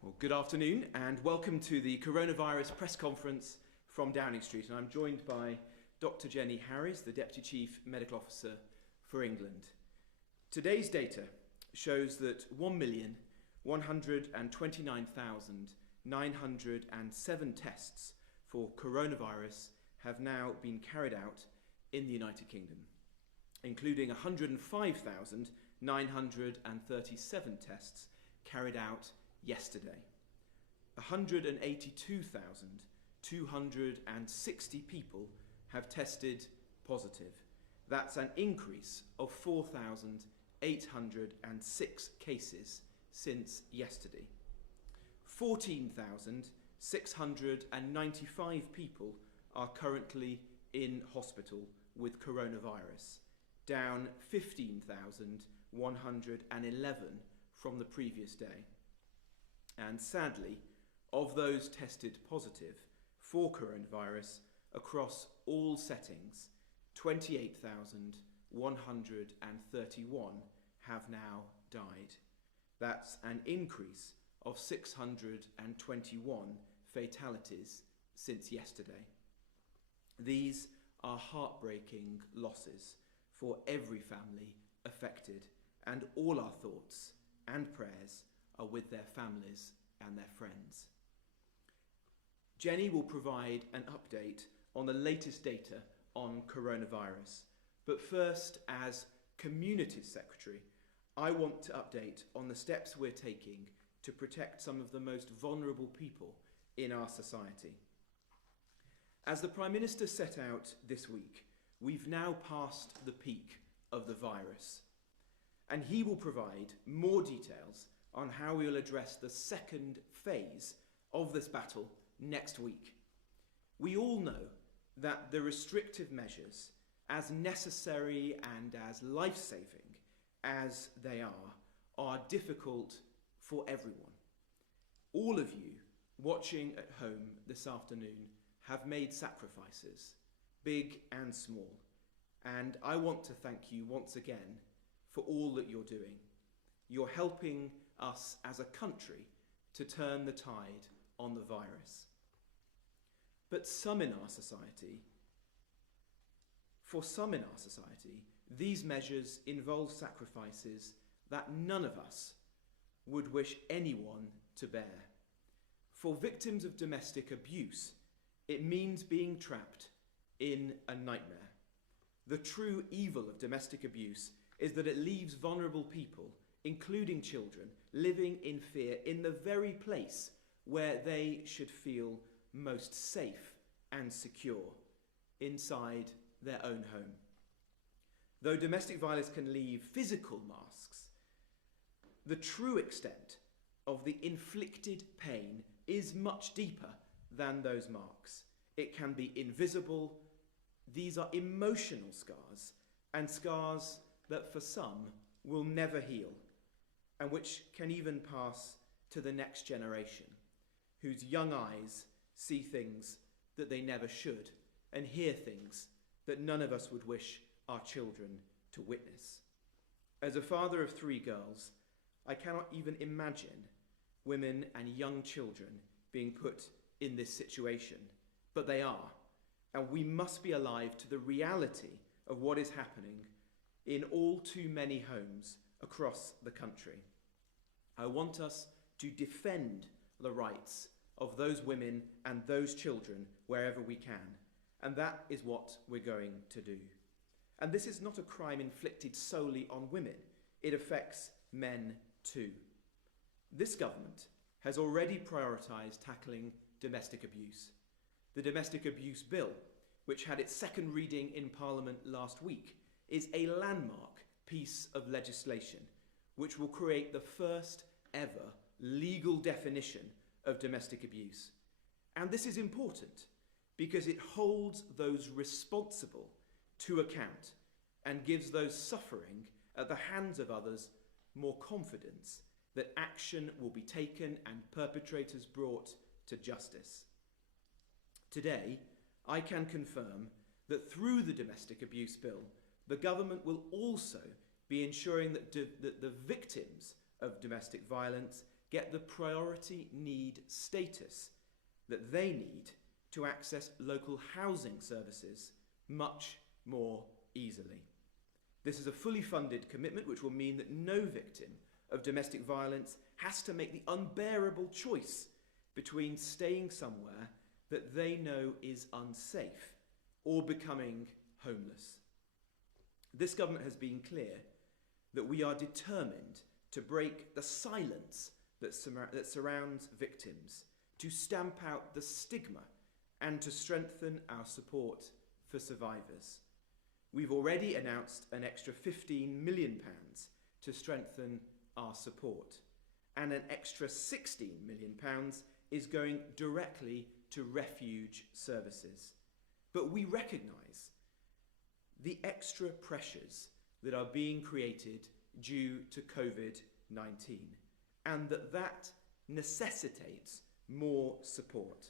Well, good afternoon and welcome to the coronavirus press conference from Downing Street. And I'm joined by Dr. Jenny Harries, the Deputy Chief Medical Officer for England. Today's data shows that 1,129,907 tests for coronavirus have now been carried out in the United Kingdom, including 105,937 tests carried out yesterday. 182,260 people have tested positive. That's an increase of 4,806 cases since yesterday. 14,695 people are currently in hospital with coronavirus, down 15,111 from the previous day. And sadly, of those tested positive for coronavirus across all settings, 28,131 have now died. That's an increase of 621 fatalities since yesterday. These are heartbreaking losses for every family affected, and all our thoughts and prayers are with their families and their friends. Jenny will provide an update on the latest data on coronavirus, but first, as Communities Secretary, I want to update on the steps we're taking to protect some of the most vulnerable people in our society. As the Prime Minister set out this week, we've now passed the peak of the virus, and he will provide more details on how we will address the second phase of this battle next week. We all know that the restrictive measures, as necessary and as life-saving as they are difficult for everyone. All of you watching at home this afternoon have made sacrifices, big and small, and I want to thank you once again for all that you're doing. You're helping us as a country to turn the tide on the virus. But for some in our society, these measures involve sacrifices that none of us would wish anyone to bear. For victims of domestic abuse, it means being trapped in a nightmare. The true evil of domestic abuse is that it leaves vulnerable people, including children, living in fear in the very place where they should feel most safe and secure, inside their own home. Though domestic violence can leave physical masks, the true extent of the inflicted pain is much deeper than those marks. It can be invisible. These are emotional scars, and scars that for some will never heal, and which can even pass to the next generation, whose young eyes see things that they never should, and hear things that none of us would wish our children to witness. As a father of 3 girls, I cannot even imagine women and young children being put in this situation, but they are, and we must be alive to the reality of what is happening in all too many homes across the country. I want us to defend the rights of those women and those children wherever we can, and that is what we're going to do. And this is not a crime inflicted solely on women. It affects men too. This government has already prioritised tackling domestic abuse. The Domestic Abuse Bill, which had its second reading in Parliament last week, is a landmark piece of legislation which will create the first ever legal definition of domestic abuse. And this is important because it holds those responsible to account and gives those suffering at the hands of others more confidence that action will be taken and perpetrators brought to justice. Today, I can confirm that through the Domestic Abuse Bill, the government will also be ensuring that the victims of domestic violence get the priority need status that they need to access local housing services much more easily. This is a fully funded commitment which will mean that no victim of domestic violence has to make the unbearable choice between staying somewhere that they know is unsafe or becoming homeless. This government has been clear that we are determined to break the silence that surrounds victims, to stamp out the stigma and to strengthen our support for survivors. We've already announced an extra £15 million to strengthen our support, and an extra £16 million is going directly to refuge services. But we recognise the extra pressures that are being created due to COVID-19, and that necessitates more support.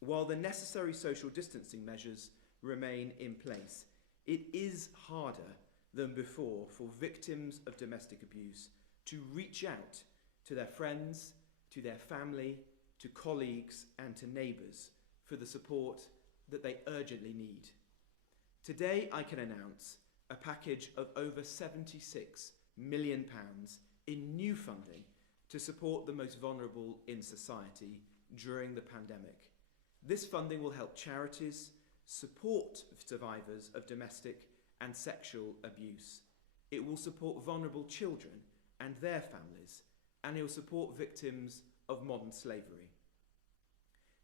While the necessary social distancing measures remain in place, it is harder than before for victims of domestic abuse to reach out to their friends, to their family, to colleagues and to neighbours for the support that they urgently need. Today I can announce a package of over £76 million in new funding to support the most vulnerable in society during the pandemic. This funding will help charities support survivors of domestic and sexual abuse. It will support vulnerable children and their families, and it will support victims of modern slavery.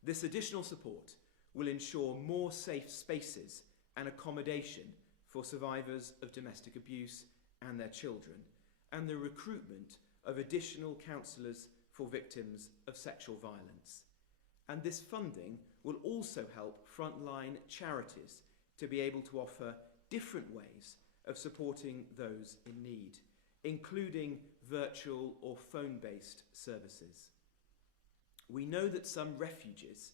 This additional support will ensure more safe spaces and accommodation for survivors of domestic abuse and their children, and the recruitment of additional counsellors for victims of sexual violence. And this funding will also help frontline charities to be able to offer different ways of supporting those in need, including virtual or phone-based services. We know that some refugees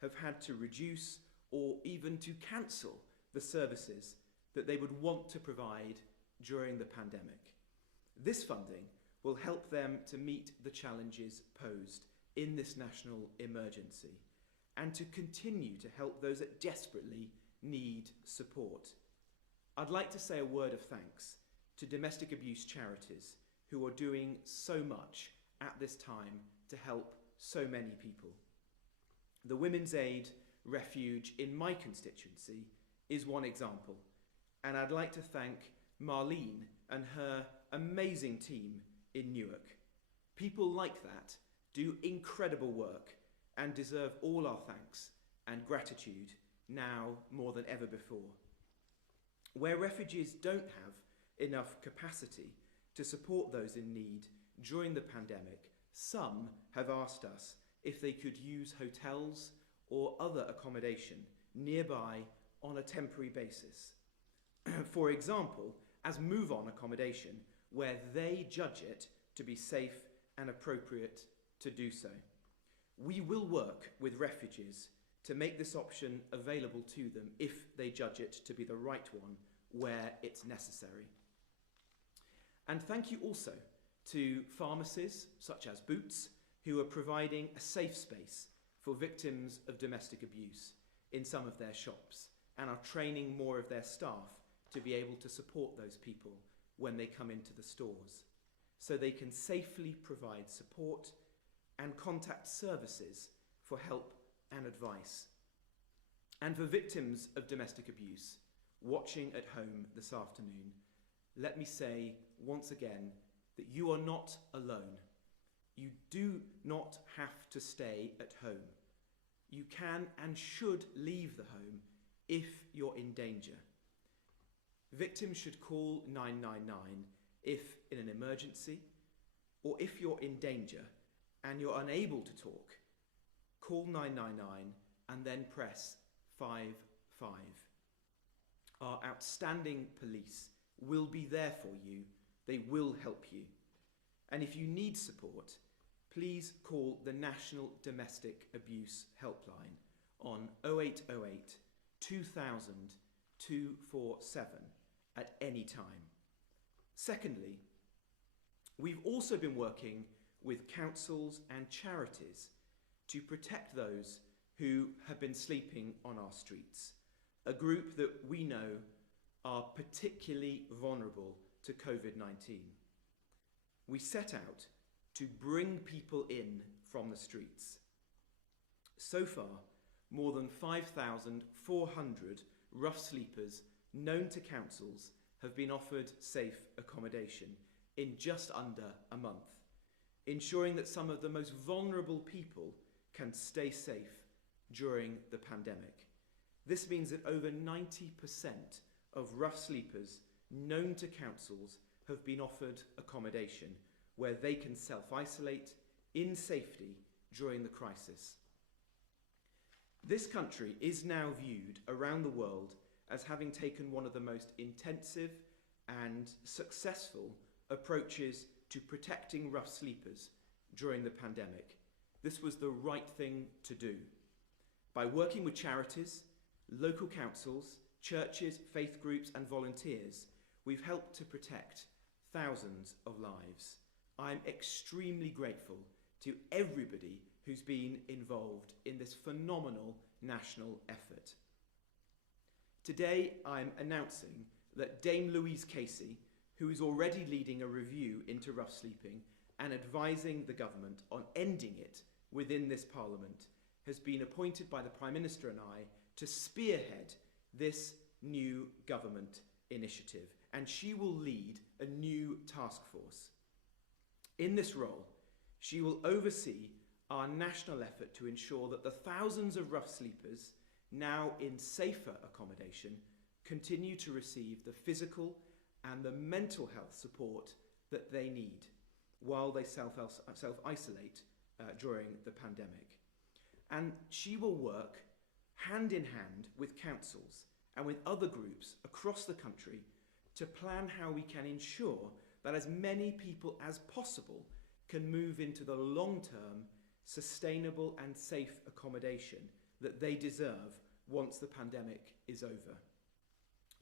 have had to reduce or even to cancel the services that they would want to provide during the pandemic. This funding will help them to meet the challenges posed in this national emergency and to continue to help those that desperately need support. I'd like to say a word of thanks to domestic abuse charities who are doing so much at this time to help so many people. The Women's Aid Refuge in my constituency is one example, and I'd like to thank Marlene and her amazing team in Newark. People like that do incredible work and deserve all our thanks and gratitude now more than ever before. Where refugees don't have enough capacity to support those in need during the pandemic, some have asked us if they could use hotels or other accommodation nearby on a temporary basis. For example, as move-on accommodation where they judge it to be safe and appropriate to do so. We will work with refugees to make this option available to them if they judge it to be the right one where it's necessary. And thank you also to pharmacies such as Boots, who are providing a safe space for victims of domestic abuse in some of their shops and are training more of their staff to be able to support those people when they come into the stores, so they can safely provide support and contact services for help and advice. And for victims of domestic abuse watching at home this afternoon, let me say once again that you are not alone. You do not have to stay at home. You can and should leave the home if you're in danger. Victims should call 999 if in an emergency, or if you're in danger and you're unable to talk, call 999 and then press 55. Our outstanding police will be there for you. They will help you. And if you need support, please call the National Domestic Abuse Helpline on 0808 2000 247 at any time. Secondly, we've also been working with councils and charities to protect those who have been sleeping on our streets, a group that we know are particularly vulnerable to COVID-19. We set out to bring people in from the streets. So far, more than 5,400 rough sleepers known to councils have been offered safe accommodation in just under a month, ensuring that some of the most vulnerable people can stay safe during the pandemic. This means that over 90% of rough sleepers known to councils have been offered accommodation where they can self-isolate in safety during the crisis. This country is now viewed around the world as having taken one of the most intensive and successful approaches to protecting rough sleepers during the pandemic. This was the right thing to do. By working with charities, local councils, churches, faith groups and volunteers, we've helped to protect thousands of lives. I'm extremely grateful to everybody who's been involved in this phenomenal national effort. Today, I'm announcing that Dame Louise Casey, who is already leading a review into rough sleeping and advising the government on ending it within this Parliament, has been appointed by the Prime Minister and I to spearhead this new government initiative, and she will lead a new task force. In this role, she will oversee our national effort to ensure that the thousands of rough sleepers now in safer accommodation continue to receive the physical and the mental health support that they need while they self-isolate during the pandemic. And she will work hand in hand with councils and with other groups across the country to plan how we can ensure that as many people as possible can move into the long-term, sustainable and safe accommodation that they deserve once the pandemic is over.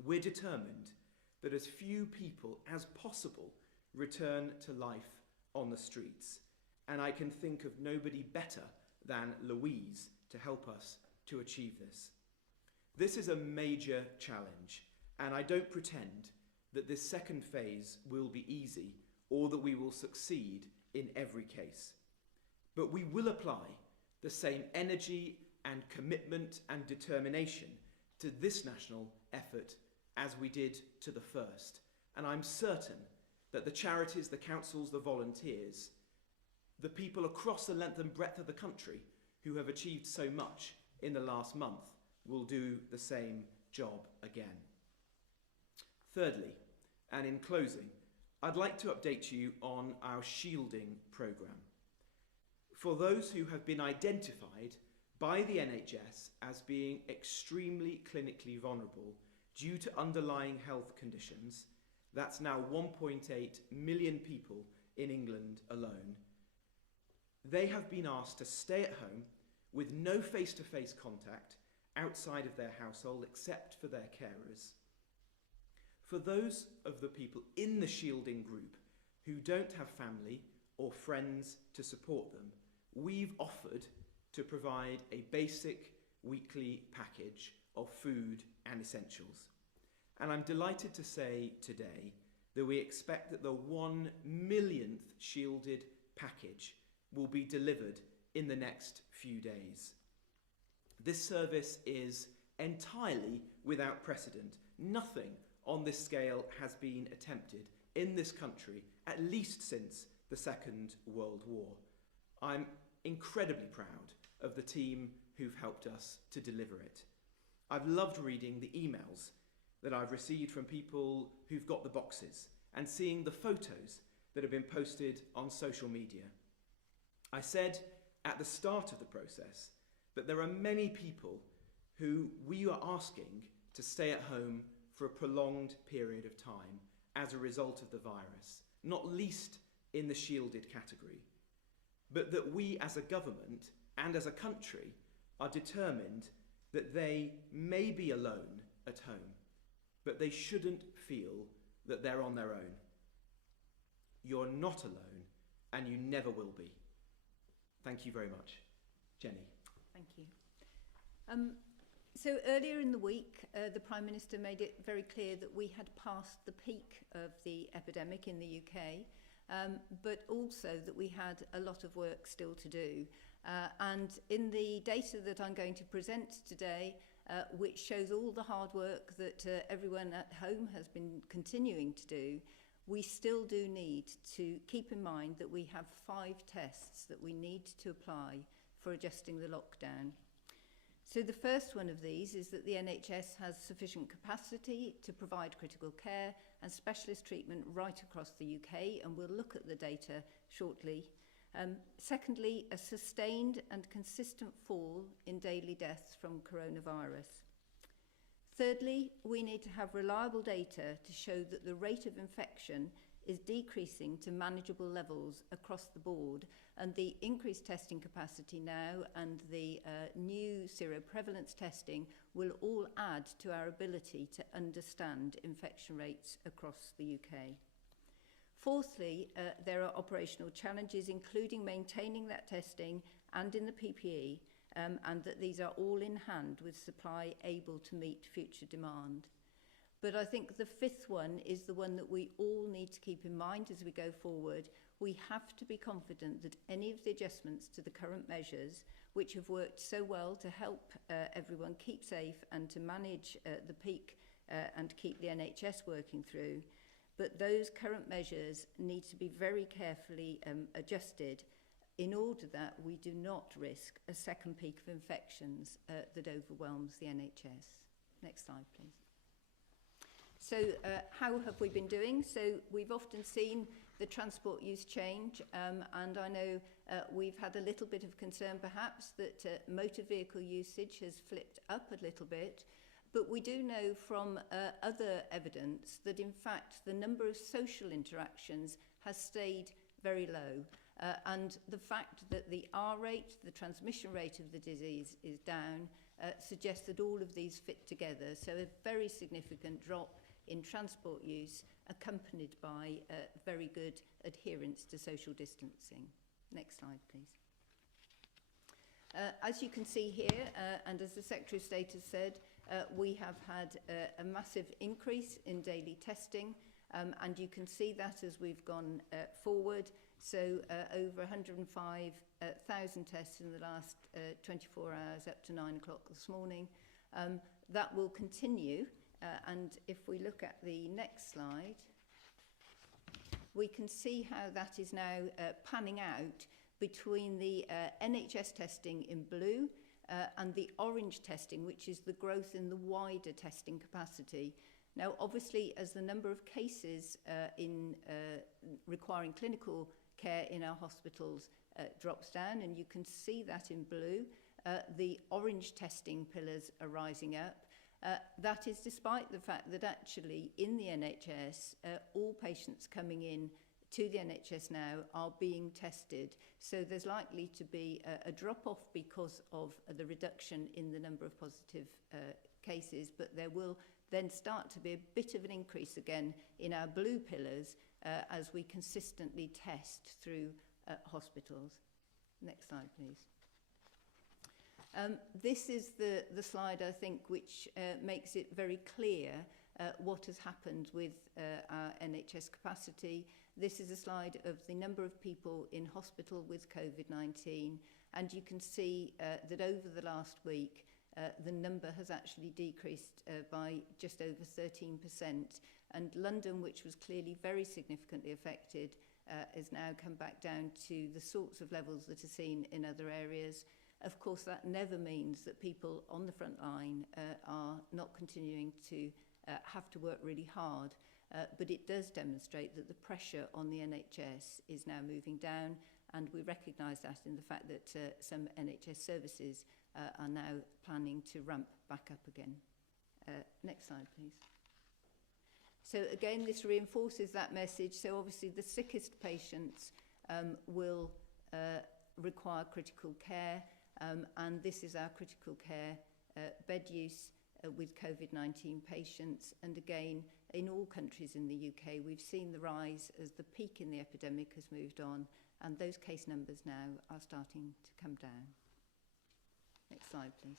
We're determined that as few people as possible return to life on the streets, and I can think of nobody better than Louise to help us to achieve this. This is a major challenge, and I don't pretend that this second phase will be easy or that we will succeed in every case. But we will apply the same energy and commitment and determination to this national effort as we did to the first. And I'm certain that the charities, the councils, the volunteers, the people across the length and breadth of the country who have achieved so much in the last month will do the same job again. Thirdly, and in closing, I'd like to update you on our shielding programme. For those who have been identified by the NHS as being extremely clinically vulnerable due to underlying health conditions, that's now 1.8 million people in England alone, they have been asked to stay at home with no face-to-face contact outside of their household except for their carers. For those of the people in the shielding group who don't have family or friends to support them, we've offered to provide a basic weekly package of food and essentials. And I'm delighted to say today that we expect that the 1 millionth shielded package will be delivered in the next few days. This service is entirely without precedent. Nothing on this scale has been attempted in this country, at least since the Second World War. I'm incredibly proud of the team who've helped us to deliver it. I've loved reading the emails that I've received from people who've got the boxes and seeing the photos that have been posted on social media. I said at the start of the process that there are many people who we are asking to stay at home for a prolonged period of time as a result of the virus, not least in the shielded category, but that we as a government and as a country are determined that they may be alone at home, but they shouldn't feel that they're on their own. You're not alone, and you never will be. Thank you very much. Jenny. Thank you. So earlier in the week, the Prime Minister made it very clear that we had passed the peak of the epidemic in the UK, but also that we had a lot of work still to do. And in the data that I'm going to present today, which shows all the hard work that everyone at home has been continuing to do, we still do need to keep in mind that we have 5 tests that we need to apply for adjusting the lockdown. So the first one of these is that the NHS has sufficient capacity to provide critical care and specialist treatment right across the UK, and we'll look at the data shortly. Secondly, a sustained and consistent fall in daily deaths from coronavirus. Thirdly, we need to have reliable data to show that the rate of infection is decreasing to manageable levels across the board, and the increased testing capacity now and the new seroprevalence testing will all add to our ability to understand infection rates across the UK. Fourthly, there are operational challenges, including maintaining that testing and in the PPE, and that these are all in hand with supply able to meet future demand. But I think the 5th one is the one that we all need to keep in mind as we go forward. We have to be confident that any of the adjustments to the current measures, which have worked so well to help everyone keep safe and to manage the peak and keep the NHS working through, but those current measures need to be very carefully adjusted in order that we do not risk a second peak of infections that overwhelms the NHS. Next slide, please. So how have we been doing? So we've often seen the transport use change, and I know we've had a little bit of concern perhaps that motor vehicle usage has flipped up a little bit, but we do know from other evidence that in fact the number of social interactions has stayed very low, and the fact that the R rate, the transmission rate of the disease, is down suggests that all of these fit together. So a very significant drop in transport use accompanied by very good adherence to social distancing. Next slide, please. As you can see here, and as the Secretary of State has said, we have had a massive increase in daily testing, and you can see that as we've gone forward. So over 105,000 tests in the last 24 hours up to 9 o'clock this morning. That will continue. And if we look at the next slide, we can see how that is now panning out between the NHS testing in blue and the orange testing, which is the growth in the wider testing capacity. Now, obviously, as the number of cases requiring clinical care in our hospitals drops down, and you can see that in blue, the orange testing pillars are rising up. That is despite the fact that actually in the NHS, all patients coming in to the NHS now are being tested. So there's likely to be a drop-off because of the reduction in the number of positive cases, but there will then start to be a bit of an increase again in our blue pillars as we consistently test through hospitals. Next slide, please. This is the slide, I think, which makes it very clear what has happened with our NHS capacity. This is a slide of the number of people in hospital with COVID-19, and you can see that over the last week, the number has actually decreased by just over 13%. And London, which was clearly very significantly affected, has now come back down to the sorts of levels that are seen in other areas. Of course, that never means that people on the front line are not continuing to have to work really hard, but it does demonstrate that the pressure on the NHS is now moving down, and we recognise that in the fact that some NHS services are now planning to ramp back up again. Next slide, please. So again, this reinforces that message. So obviously the sickest patients will require critical care, and this is our critical care bed use with COVID-19 patients. And again, in all countries in the UK, we've seen the rise as the peak in the epidemic has moved on, and those case numbers now are starting to come down. Next slide, please.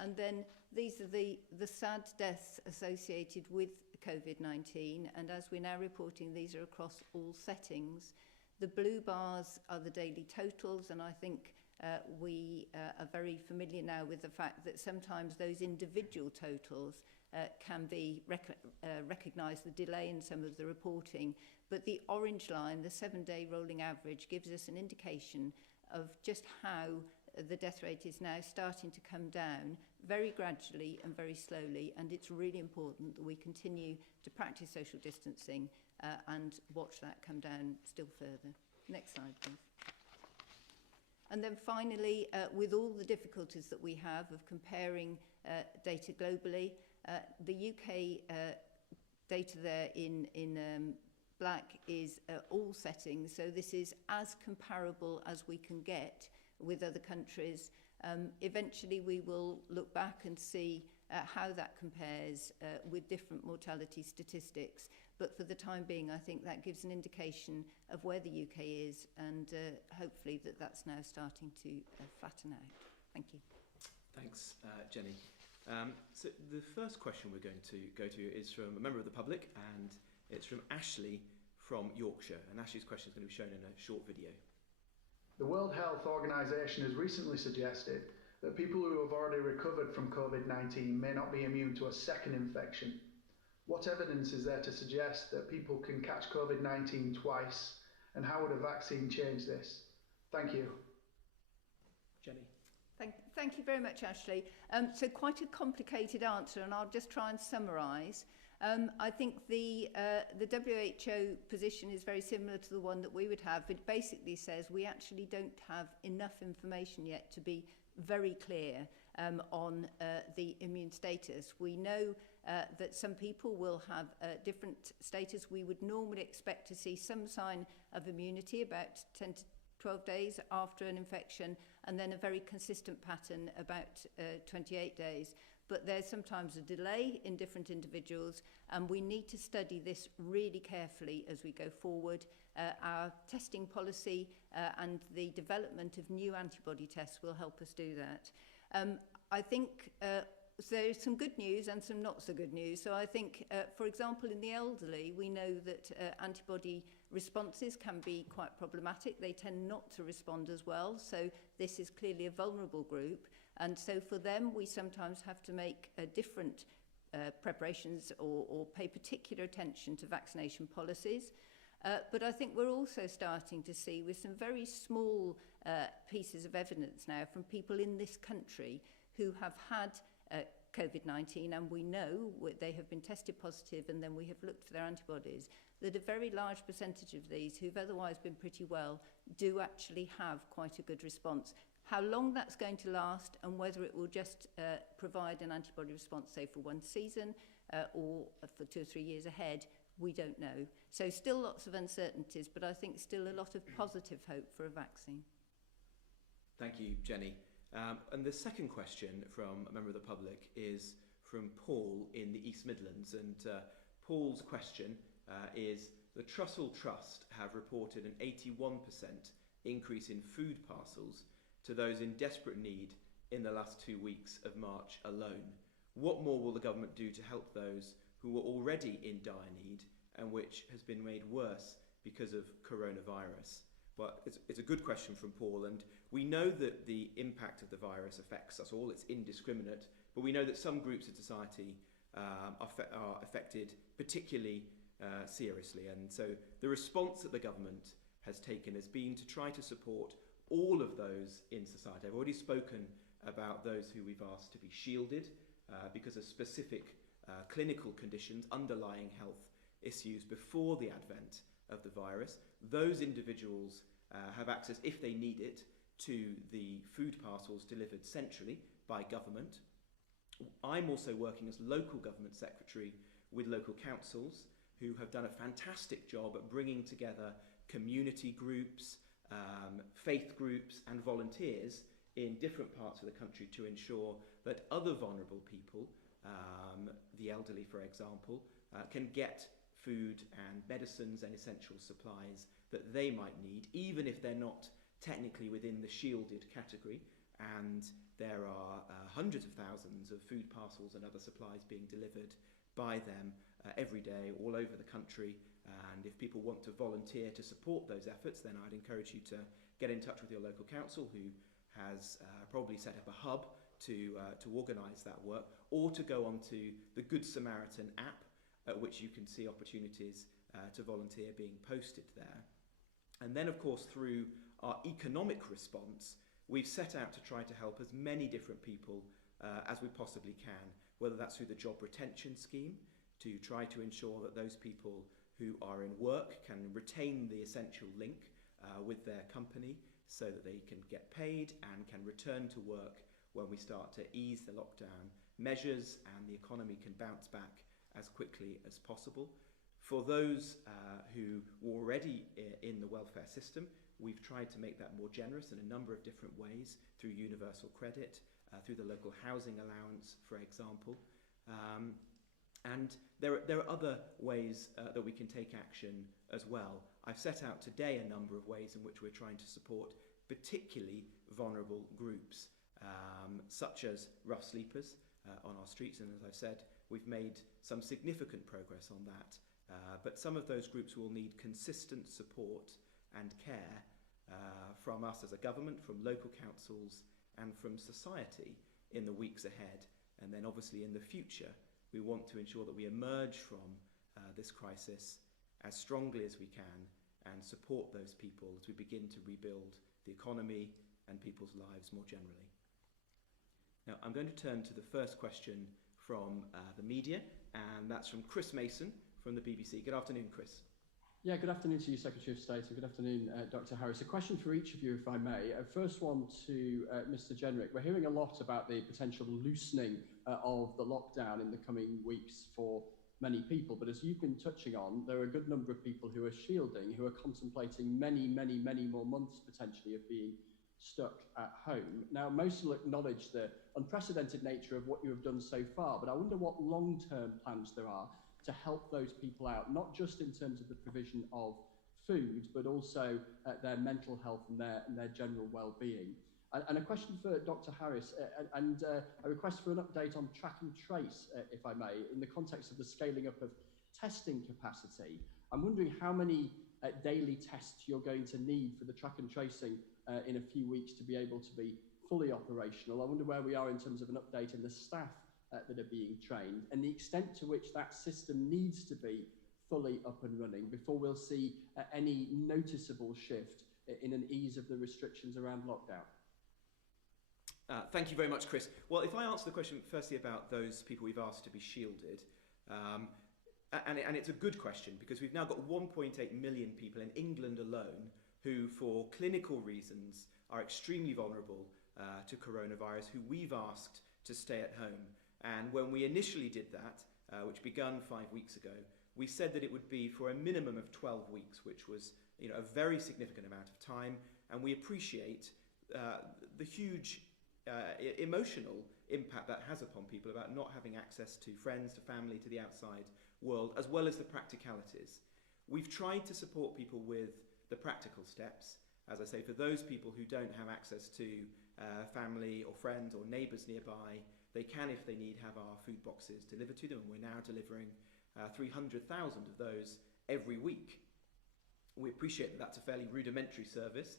And then these are the sad deaths associated with COVID-19, and as we're now reporting, these are across all settings. The blue bars are the daily totals, and I think we are very familiar now with the fact that sometimes those individual totals can be recognised, the delay in some of the reporting, but the orange line, the 7-day rolling average, gives us an indication of just how the death rate is now starting to come down very gradually and very slowly, and it's really important that we continue to practice social distancing and watch that come down still further. Next slide, please. And then finally, with all the difficulties that we have of comparing data globally, the UK data there in black is all settings, so this is as comparable as we can get with other countries. Eventually we will look back and see how that compares with different mortality statistics, but for the time being I think that gives an indication of where the UK is, and hopefully that's now starting to flatten out. Thank you. Thanks, Jenny. So the first question we're going to go to is from a member of the public, and it's from Ashley from Yorkshire, and Ashley's question is going to be shown in a short video. The World Health Organization has recently suggested that people who have already recovered from COVID-19 may not be immune to a second infection. What evidence is there to suggest that people can catch COVID-19 twice, and how would a vaccine change this? Thank you. Jenny. Thank you very much, Ashley. So quite a complicated answer, and I'll just try and summarise. I think the WHO position is very similar to the one that we would have. It basically says we actually don't have enough information yet to be very clear on the immune status. We know that some people will have different status. We would normally expect to see some sign of immunity about 10 to 12 days after an infection, and then a very consistent pattern about 28 days. But there's sometimes a delay in different individuals, and we need to study this really carefully as we go forward. Our testing policy and the development of new antibody tests will help us do that. I think there's some good news and some not so good news. So I think, for example, in the elderly, we know that antibody responses can be quite problematic. They tend not to respond as well. So this is clearly a vulnerable group. And so for them, we sometimes have to make different preparations or pay particular attention to vaccination policies. But I think we're also starting to see, with some very small pieces of evidence now from people in this country who have had COVID-19, and we know they have been tested positive, and then we have looked for their antibodies, that a very large percentage of these who've otherwise been pretty well do actually have quite a good response. How long that's going to last, and whether it will just provide an antibody response, say, for one season or for 2 or 3 years ahead, we don't know. So still lots of uncertainties, but I think still a lot of positive hope for a vaccine. Thank you, Jenny. And the second question from a member of the public is from Paul in the East Midlands. And Paul's question is, the Trussell Trust have reported an 81% increase in food parcels to those in desperate need in the last 2 weeks of March alone. What more will the government do to help those who were already in dire need and which has been made worse because of coronavirus? Well, it's a good question from Paul, and we know that the impact of the virus affects us all. It's indiscriminate, but we know that some groups of society are affected particularly seriously. And so the response that the government has taken has been to try to support all of those in society. I've already spoken about those who we've asked to be shielded because of specific clinical conditions, underlying health issues before the advent of the virus. Those individuals have access, if they need it, to the food parcels delivered centrally by government. I'm also working as local government secretary with local councils who have done a fantastic job at bringing together community groups, faith groups and volunteers in different parts of the country to ensure that other vulnerable people, the elderly for example, can get food and medicines and essential supplies that they might need, even if they're not technically within the shielded category. And there are hundreds of thousands of food parcels and other supplies being delivered by them every day all over the country. And if people want to volunteer to support those efforts, then I'd encourage you to get in touch with your local council, who has probably set up a hub to organise that work, or to go onto the Good Samaritan app, at which you can see opportunities to volunteer being posted there. And then, of course, through our economic response, we've set out to try to help as many different people as we possibly can, whether that's through the job retention scheme, to try to ensure that those people who are in work can retain the essential link with their company, so that they can get paid and can return to work when we start to ease the lockdown measures and the economy can bounce back as quickly as possible. For those who were already in the welfare system, we've tried to make that more generous in a number of different ways, through universal credit, through the local housing allowance, for example. And there are other ways that we can take action as well. I've set out today a number of ways in which we're trying to support particularly vulnerable groups, such as rough sleepers on our streets. And as I've said, we've made some significant progress on that. But some of those groups will need consistent support and care from us as a government, from local councils and from society in the weeks ahead. And then obviously in the future, we want to ensure that we emerge from this crisis as strongly as we can and support those people as we begin to rebuild the economy and people's lives more generally. Now, I'm going to turn to the first question from the media, and that's from Chris Mason from the BBC. Good afternoon, Chris. Yeah, good afternoon to you, Secretary of State, and good afternoon, Dr. Harris. A question for each of you, if I may. First one to Mr. Jenrick. We're hearing a lot about the potential loosening of the lockdown in the coming weeks for many people, but as you've been touching on, there are a good number of people who are shielding, who are contemplating many more months potentially of being stuck at home. Now, most will acknowledge the unprecedented nature of what you have done so far, but I wonder what long-term plans there are to help those people out, not just in terms of the provision of food, but also their mental health and their general well-being. And a question for Dr. Harris, and a request for an update on track and trace, if I may, in the context of the scaling up of testing capacity. I'm wondering how many daily tests you're going to need for the track and tracing in a few weeks to be able to be fully operational. I wonder where we are in terms of an update in the staff that are being trained, and the extent to which that system needs to be fully up and running before we'll see any noticeable shift in an ease of the restrictions around lockdown. Thank you very much, Chris. Well, if I answer the question firstly about those people we've asked to be shielded, and it's a good question, because we've now got 1.8 million people in England alone who, for clinical reasons, are extremely vulnerable to coronavirus, who we've asked to stay at home. And when we initially did that, which began 5 weeks ago, we said that it would be for a minimum of 12 weeks, which was, a very significant amount of time. And we appreciate the huge emotional impact that has upon people about not having access to friends, to family, to the outside world, as well as the practicalities. We've tried to support people with the practical steps. As I say, for those people who don't have access to family or friends or neighbours nearby, they can, if they need, have our food boxes delivered to them, and we're now delivering 300,000 of those every week. We appreciate that that's a fairly rudimentary service,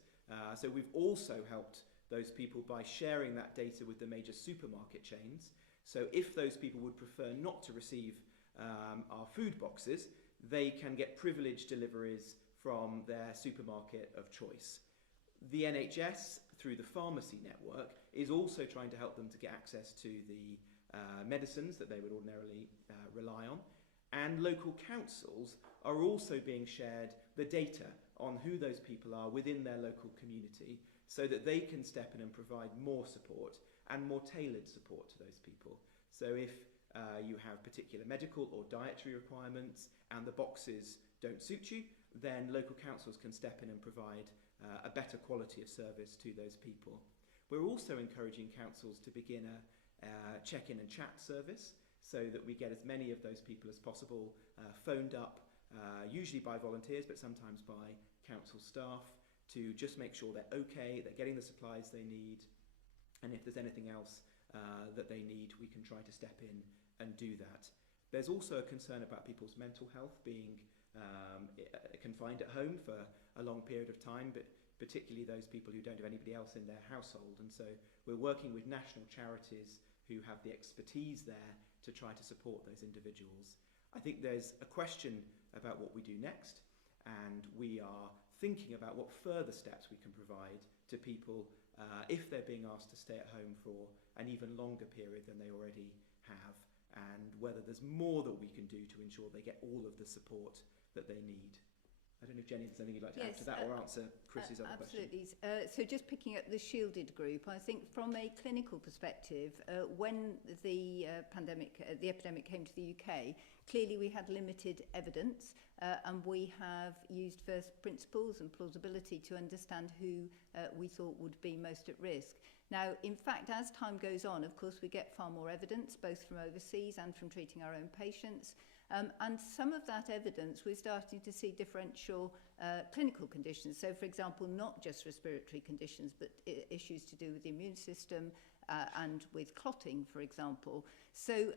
so we've also helped those people by sharing that data with the major supermarket chains. So if those people would prefer not to receive our food boxes, they can get privileged deliveries from their supermarket of choice. The NHS, through the pharmacy network, is also trying to help them to get access to the medicines that they would ordinarily rely on. And local councils are also being shared the data on who those people are within their local community, so that they can step in and provide more support and more tailored support to those people. So if you have particular medical or dietary requirements and the boxes don't suit you, then local councils can step in and provide a better quality of service to those people. We're also encouraging councils to begin a check-in and chat service, so that we get as many of those people as possible phoned up, usually by volunteers, but sometimes by council staff to just make sure they're okay, they're getting the supplies they need, and if there's anything else that they need, we can try to step in and do that. There's also a concern about people's mental health being confined at home for a long period of time, but particularly those people who don't have anybody else in their household. And so we're working with national charities who have the expertise there to try to support those individuals. I think there's a question about what we do next, and we are thinking about what further steps we can provide to people if they're being asked to stay at home for an even longer period than they already have, and whether there's more that we can do to ensure they get all of the support that they need. I don't know if Jenny, there's anything you'd like to add to that or answer Chris's other question. Absolutely. So just picking up the shielded group, I think from a clinical perspective, when the epidemic came to the UK, clearly we had limited evidence, and we have used first principles and plausibility to understand who we thought would be most at risk. Now, in fact, as time goes on, of course, we get far more evidence, both from overseas and from treating our own patients. And some of that evidence, we're starting to see differential clinical conditions. So, for example, not just respiratory conditions, but issues to do with the immune system and with clotting, for example. So,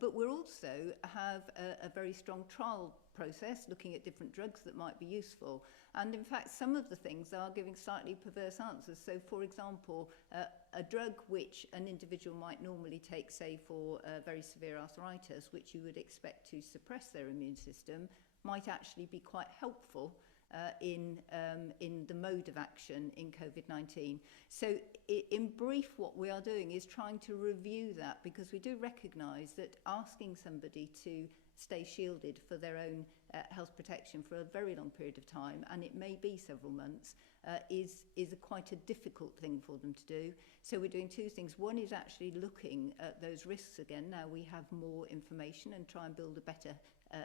but we also have a very strong trial process looking at different drugs that might be useful. And in fact, some of the things are giving slightly perverse answers. So, for example, a drug which an individual might normally take, say, for very severe arthritis, which you would expect to suppress their immune system, might actually be quite helpful in the mode of action in COVID-19. So in brief, what we are doing is trying to review that, because we do recognise that asking somebody to stay shielded for their own health protection for a very long period of time, and it may be several months, is quite a difficult thing for them to do. So we're doing two things. One is actually looking at those risks again. Now we have more information and try and build a better,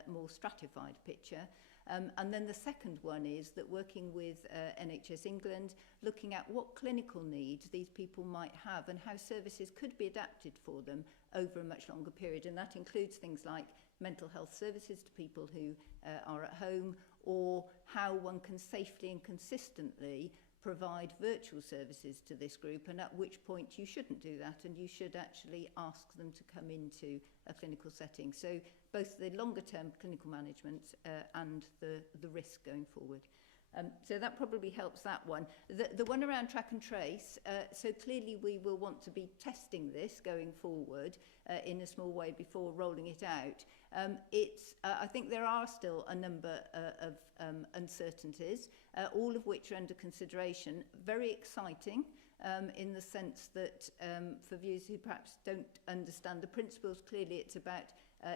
more stratified picture. And then the second one is that working with NHS England, looking at what clinical needs these people might have and how services could be adapted for them over a much longer period. And that includes things like mental health services to people who are at home, or how one can safely and consistently provide virtual services to this group, and at which point you shouldn't do that and you should actually ask them to come into a clinical setting. So both the longer term clinical management and the risk going forward. So that probably helps that one. The one around track and trace, so clearly we will want to be testing this going forward in a small way before rolling it out. I think there are still a number of uncertainties, all of which are under consideration. Very exciting in the sense that for viewers who perhaps don't understand the principles, clearly it's about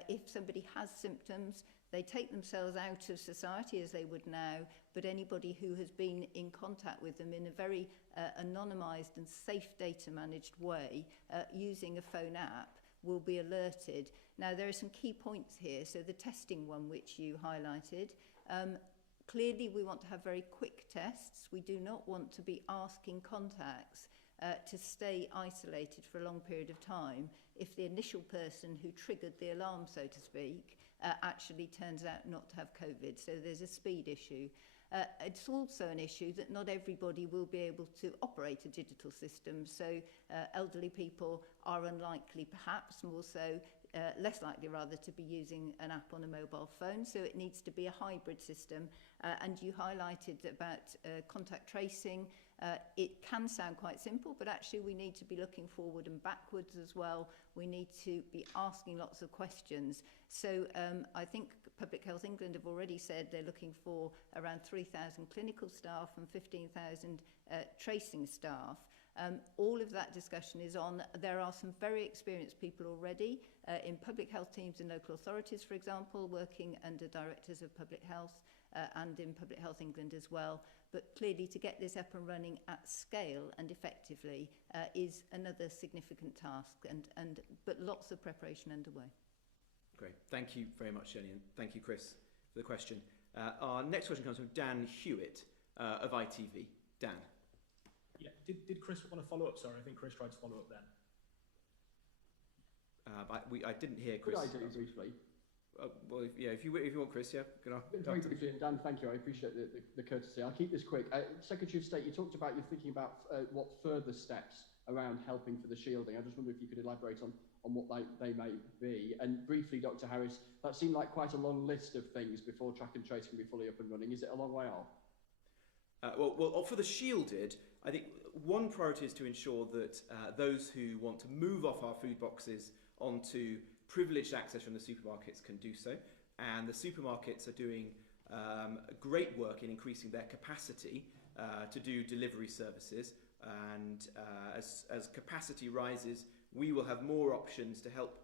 if somebody has symptoms, they take themselves out of society as they would now, but anybody who has been in contact with them in a very anonymised and safe data managed way using a phone app will be alerted. Now, there are some key points here. So the testing one, which you highlighted, clearly we want to have very quick tests. We do not want to be asking contacts to stay isolated for a long period of time if the initial person who triggered the alarm, so to speak, actually turns out not to have COVID. So there's a speed issue. It's also an issue that not everybody will be able to operate a digital system. So elderly people are unlikely, perhaps more so, less likely rather, to be using an app on a mobile phone. So it needs to be a hybrid system. And you highlighted about contact tracing. It can sound quite simple, but actually we need to be looking forward and backwards as well. We need to be asking lots of questions. So I think Public Health England have already said they're looking for around 3,000 clinical staff and 15,000 tracing staff. All of that discussion is on. There are some very experienced people already in public health teams in local authorities, for example, working under directors of public health and in Public Health England as well. But clearly to get this up and running at scale and effectively is another significant task, but lots of preparation underway. Great. Thank you very much, Jenny, and thank you, Chris, for the question. Our next question comes from Dan Hewitt of ITV. Dan. Yeah, did Chris want to follow up? Sorry, I think Chris tried to follow up then. I didn't hear Chris. Could I do briefly? Well, if you want, Chris, yeah. Very briefly, and Dan, thank you. I appreciate the courtesy. I'll keep this quick. Secretary of State, you talked about you're thinking about what further steps around helping for the shielding. I just wonder if you could elaborate on what they may be. And briefly, Dr. Harris, that seemed like quite a long list of things before track and trace can be fully up and running. Is it a long way off? Well, for the shielded, I think one priority is to ensure that those who want to move off our food boxes onto privileged access from the supermarkets can do so. And the supermarkets are doing great work in increasing their capacity to do delivery services. And as capacity rises, we will have more options to help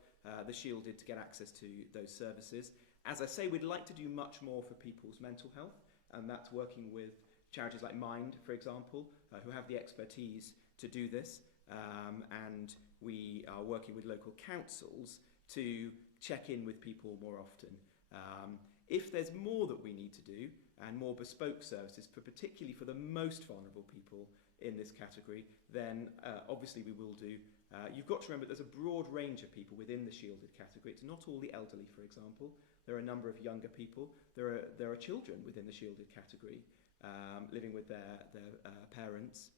the shielded to get access to those services. As I say, we'd like to do much more for people's mental health, and that's working with charities like Mind, for example, who have the expertise to do this. And we are working with local councils to check in with people more often. If there's more that we need to do, and more bespoke services, particularly for the most vulnerable people in this category, then obviously we will do. You've got to remember there's a broad range of people within the shielded category. It's not all the elderly, for example. There are a number of younger people. There are children within the shielded category living with their parents.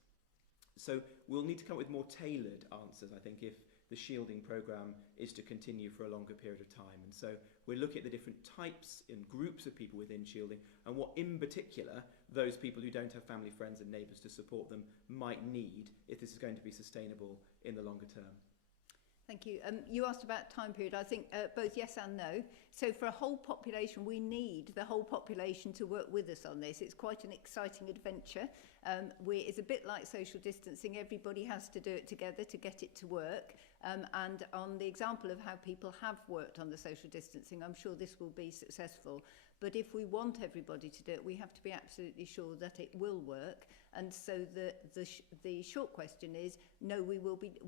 So we'll need to come up with more tailored answers, I think, if the shielding programme is to continue for a longer period of time. And so we're looking at the different types and groups of people within shielding and what in particular those people who don't have family, friends and neighbours to support them might need if this is going to be sustainable in the longer term. Thank you. You asked about time period. I think both yes and no. So for a whole population, we need the whole population to work with us on this. It's quite an exciting adventure. It's a bit like social distancing. Everybody has to do it together to get it to work. And on the example of how people have worked on the social distancing, I'm sure this will be successful. But if we want everybody to do it, we have to be absolutely sure that it will work. And so the short question is, no,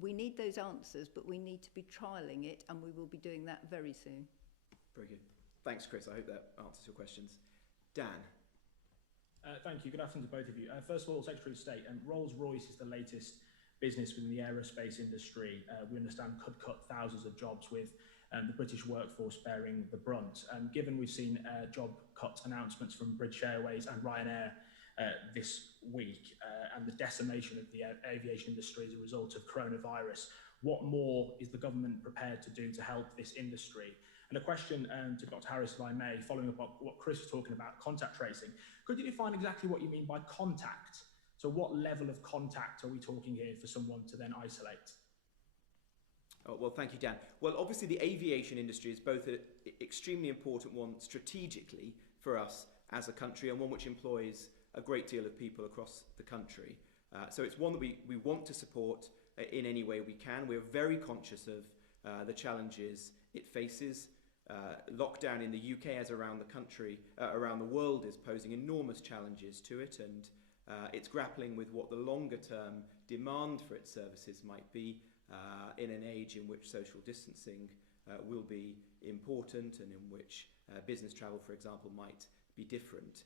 we need those answers, but we need to be trialling it, and we will be doing that very soon. Very good. Thanks, Chris. I hope that answers your questions. Dan. Thank you. Good afternoon to both of you. First of all, Secretary of State, Rolls-Royce is the latest business within the aerospace industry. We understand could cut thousands of jobs with the British workforce bearing the brunt. Given we've seen job cut announcements from British Airways and Ryanair this week and the decimation of the aviation industry as a result of coronavirus, what more is the government prepared to do to help this industry? And a question to Dr. Harris, if I may, following up on what Chris was talking about, contact tracing. Could you define exactly what you mean by contact? So what level of contact are we talking here for someone to then isolate? Oh, well, thank you, Dan. Well, obviously the aviation industry is both an extremely important one strategically for us as a country and one which employs a great deal of people across the country. So it's one that we want to support in any way we can. We're very conscious of the challenges it faces. Lockdown in the UK as around the country, around the world, is posing enormous challenges to it, and it's grappling with what the longer term demand for its services might be in an age in which social distancing will be important and in which business travel, for example, might be different.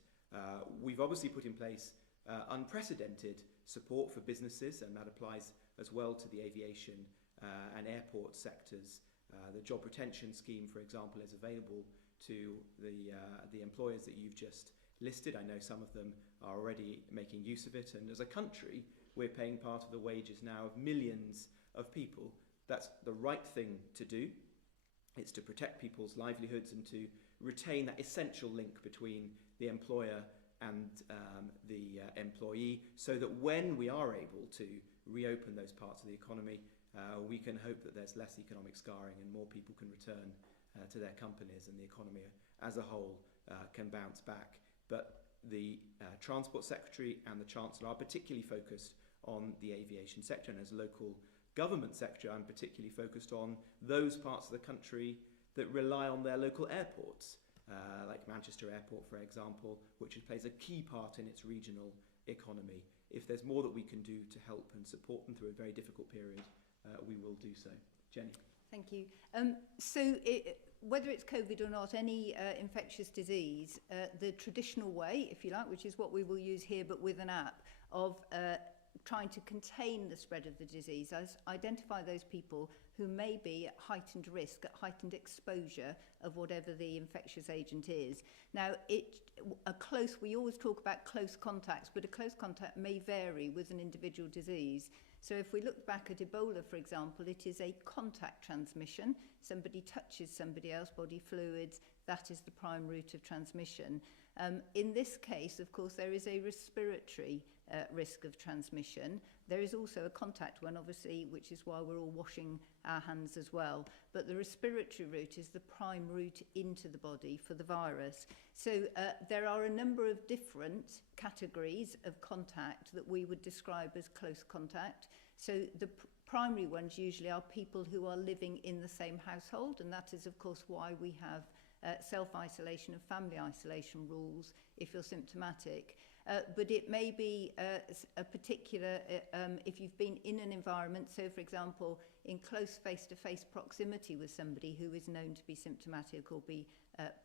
We've obviously put in place unprecedented support for businesses, and that applies as well to the aviation and airport sectors. The job retention scheme, for example, is available to the employers that you've just listed. I know some of them are already making use of it, and as a country, we're paying part of the wages now of millions of people. That's the right thing to do. It's to protect people's livelihoods and to retain that essential link between the employer and the employee, so that when we are able to reopen those parts of the economy, we can hope that there's less economic scarring and more people can return to their companies, and the economy as a whole can bounce back. But the Transport Secretary and the Chancellor are particularly focused on the aviation sector, and as local government secretary, I'm particularly focused on those parts of the country that rely on their local airports, like Manchester Airport, for example, which plays a key part in its regional economy. If there's more that we can do to help and support them through a very difficult period, we will do so. Jenny. Thank you. Whether it's COVID or not, any infectious disease, the traditional way, if you like, which is what we will use here but with an app, of trying to contain the spread of the disease, identify those people who may be at heightened risk, at heightened exposure of whatever the infectious agent is. Now, we always talk about close contacts, but a close contact may vary with an individual disease. So if we look back at Ebola, for example, it is a contact transmission. Somebody touches somebody else, body fluids, that is the prime route of transmission. In this case, of course, there is a respiratory risk of transmission. There is also a contact one, obviously, which is why we're all washing our hands as well. But the respiratory route is the prime route into the body for the virus. So there are a number of different categories of contact that we would describe as close contact. So the primary ones usually are people who are living in the same household, and that is, of course, why we have self-isolation and family isolation rules if you're symptomatic. But it may be a particular, if you've been in an environment, so for example, in close face-to-face proximity with somebody who is known to be symptomatic or be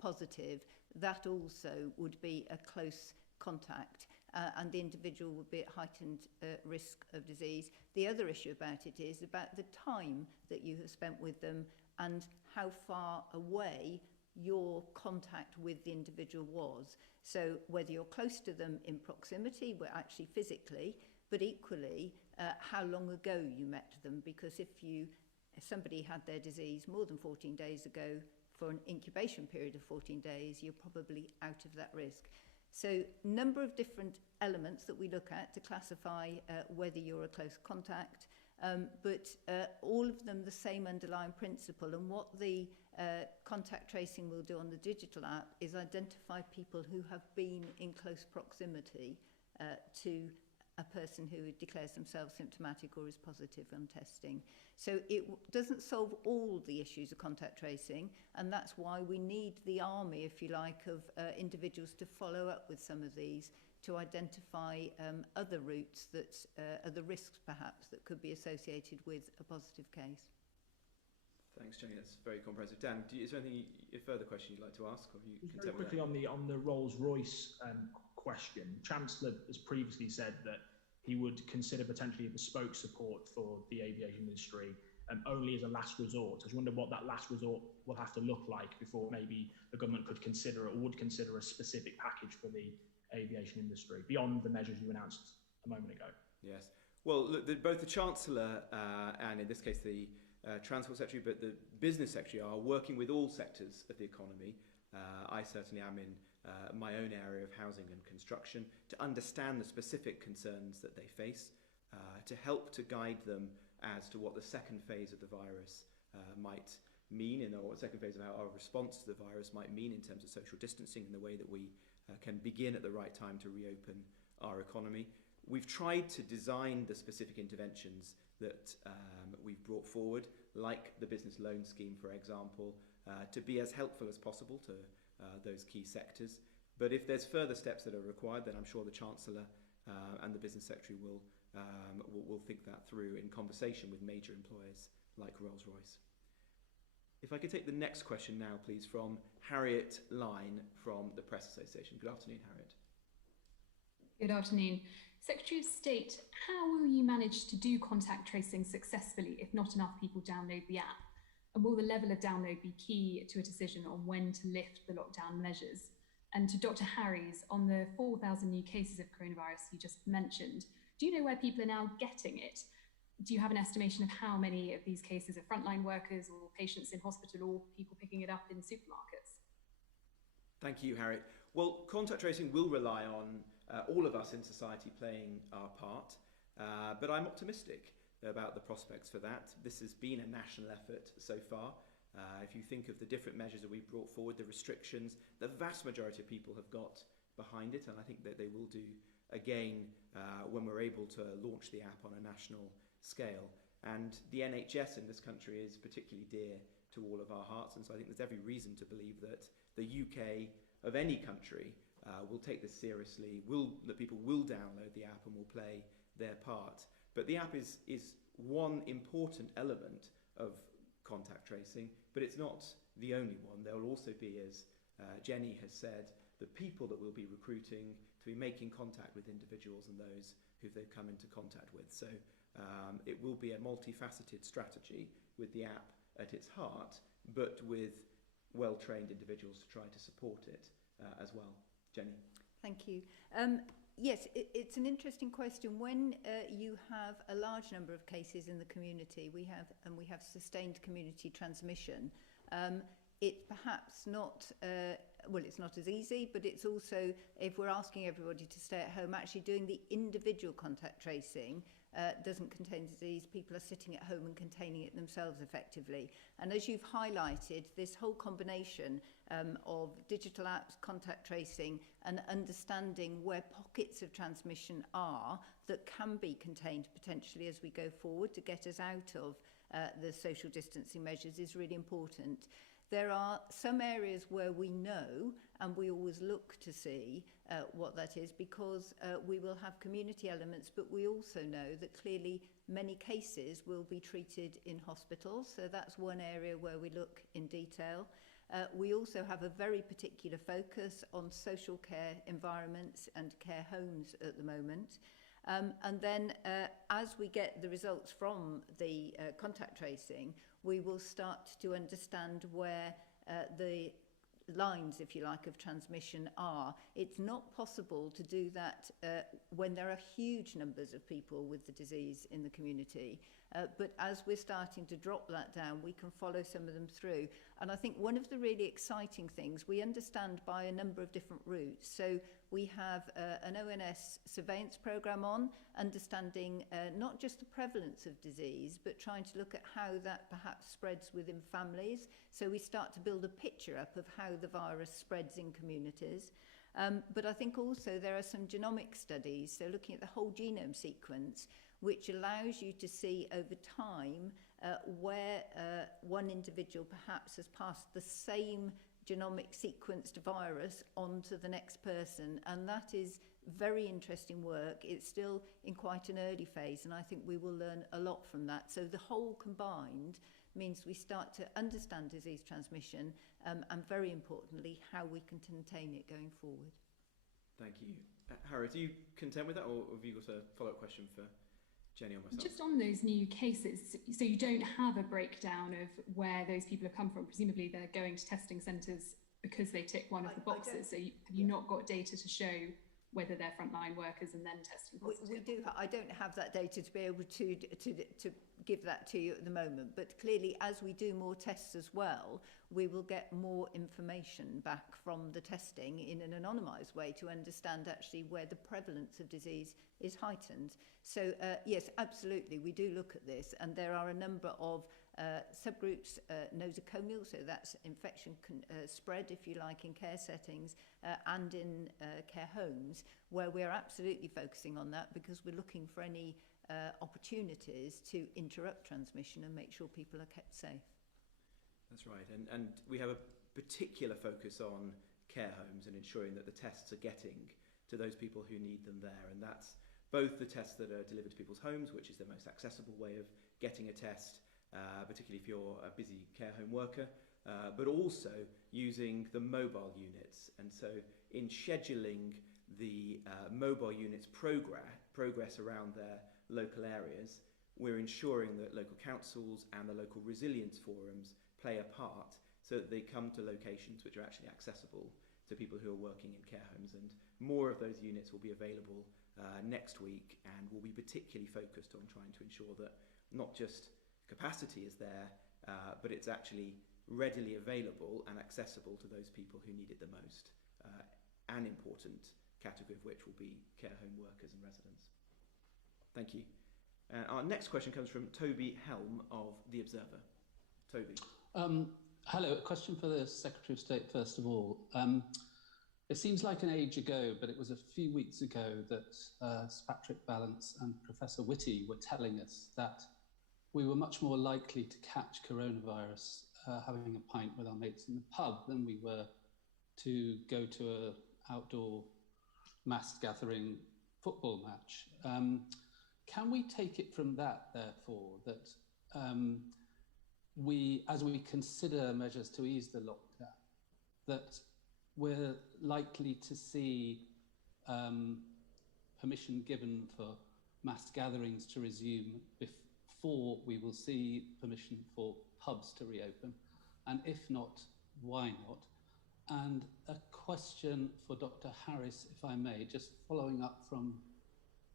positive, that also would be a close contact. And the individual would be at heightened risk of disease. The other issue about it is about the time that you have spent with them and how far away your contact with the individual was. So whether you're close to them in proximity, but actually physically, but equally how long ago you met them, because if somebody had their disease more than 14 days ago for an incubation period of 14 days, you're probably out of that risk. So number of different elements that we look at to classify whether you're a close contact, but all of them the same underlying principle. And what the contact tracing will do on the digital app is identify people who have been in close proximity to a person who declares themselves symptomatic or is positive on testing. So it doesn't solve all the issues of contact tracing, and that's why we need the army, if you like, of individuals to follow up with some of these to identify other routes that are the risks perhaps that could be associated with a positive case. Thanks, Jenny. That's very comprehensive. Dan, is there anything, a further question you'd like to ask? Or you can very quickly on the Rolls-Royce question. Chancellor has previously said that he would consider potentially a bespoke support for the aviation industry only as a last resort. I just wonder what that last resort will have to look like before maybe the government could consider or would consider a specific package for the aviation industry beyond the measures you announced a moment ago. Yes. Well, look, both the Chancellor and in this case the Transport Secretary, but the Business Secretary are working with all sectors of the economy. I certainly am in my own area of housing and construction to understand the specific concerns that they face, to help to guide them as to what the second phase of the virus might mean, or what the second phase of our response to the virus might mean in terms of social distancing and the way that we can begin at the right time to reopen our economy. We've tried to design the specific interventions that we've brought forward, like the business loan scheme, for example, to be as helpful as possible to those key sectors. But if there's further steps that are required, then I'm sure the Chancellor and the Business Secretary will think that through in conversation with major employers like Rolls-Royce. If I could take the next question now, please, from Harriet Line from the Press Association. Good afternoon, Harriet. Good afternoon. Secretary of State, how will you manage to do contact tracing successfully if not enough people download the app? And will the level of download be key to a decision on when to lift the lockdown measures? And to Dr. Harries, on the 4,000 new cases of coronavirus you just mentioned, do you know where people are now getting it? Do you have an estimation of how many of these cases are frontline workers or patients in hospital or people picking it up in supermarkets? Thank you, Harriet. Well, contact tracing will rely on all of us in society playing our part, but I'm optimistic about the prospects for that. This has been a national effort so far. If you think of the different measures that we've brought forward, the restrictions, the vast majority of people have got behind it, and I think that they will do again when we're able to launch the app on a national scale. And the NHS in this country is particularly dear to all of our hearts, and so I think there's every reason to believe that the UK of any country will take this seriously, that people will download the app and will play their part. But the app is one important element of contact tracing, but it's not the only one. There will also be, as Jenny has said, the people that we'll be recruiting to be making contact with individuals and those who they've come into contact with. So it will be a multifaceted strategy with the app at its heart, but with well-trained individuals to try to support it as well. Jenny? Thank you. Yes, it's an interesting question. When you have a large number of cases in the community, we have sustained community transmission. It's perhaps not, it's not as easy, but it's also, if we're asking everybody to stay at home, actually doing the individual contact tracing doesn't contain disease. People are sitting at home and containing it themselves effectively. And as you've highlighted, this whole combination of digital apps, contact tracing, and understanding where pockets of transmission are that can be contained potentially as we go forward to get us out of the social distancing measures is really important. There are some areas where we know, and we always look to see what that is, because we will have community elements, but we also know that clearly many cases will be treated in hospitals. So that's one area where we look in detail. We also have a very particular focus on social care environments and care homes at the moment. And then as we get the results from the contact tracing, we will start to understand where the lines, if you like, of transmission are. It's not possible to do that when there are huge numbers of people with the disease in the community. But as we're starting to drop that down, we can follow some of them through. And I think one of the really exciting things, we understand by a number of different routes. So we have an ONS surveillance programme on, understanding not just the prevalence of disease, but trying to look at how that perhaps spreads within families. So we start to build a picture up of how the virus spreads in communities. But I think also there are some genomic studies, so looking at the whole genome sequence, which allows you to see over time where one individual perhaps has passed the same genomic sequenced virus onto the next person. And that is very interesting work. It's still in quite an early phase, and I think we will learn a lot from that. So the whole combined means we start to understand disease transmission and very importantly, how we can contain it going forward. Thank you. Harriet, are you content with that, or have you got a follow-up question for Jenny or myself? Just on those new cases, so you don't have a breakdown of where those people have come from. Presumably they're going to testing centres because they tick one of the boxes. So have you not got data to show whether they're frontline workers and then testing positive? We do. I don't have that data to be able to give that to you at the moment. But clearly, as we do more tests as well, we will get more information back from the testing in an anonymised way to understand actually where the prevalence of disease is heightened. So yes, absolutely, we do look at this, and there are a number of subgroups, nosocomial, so that's infection spread, if you like, in care settings and in care homes, where we're absolutely focusing on that because we're looking for any opportunities to interrupt transmission and make sure people are kept safe. That's right, and we have a particular focus on care homes and ensuring that the tests are getting to those people who need them there, and that's both the tests that are delivered to people's homes, which is the most accessible way of getting a test, particularly if you're a busy care home worker, but also using the mobile units. And so in scheduling the mobile units progress around their local areas, we're ensuring that local councils and the local resilience forums play a part so that they come to locations which are actually accessible to people who are working in care homes. And more of those units will be available next week, and will be particularly focused on trying to ensure that not just capacity is there, but it's actually readily available and accessible to those people who need it the most. An important category of which will be care home workers and residents. Thank you. Our next question comes from Toby Helm of The Observer. Toby. Hello, a question for the Secretary of State first of all. It seems like an age ago, but it was a few weeks ago that Sir Patrick Vallance and Professor Whitty were telling us that we were much more likely to catch coronavirus having a pint with our mates in the pub than we were to go to an outdoor mass gathering football match. Can we take it from that, therefore, that as we consider measures to ease the lockdown, that we're likely to see permission given for mass gatherings to resume before we will see permission for pubs to reopen? And if not, why not? And a question for Dr. Harris, if I may, just following up from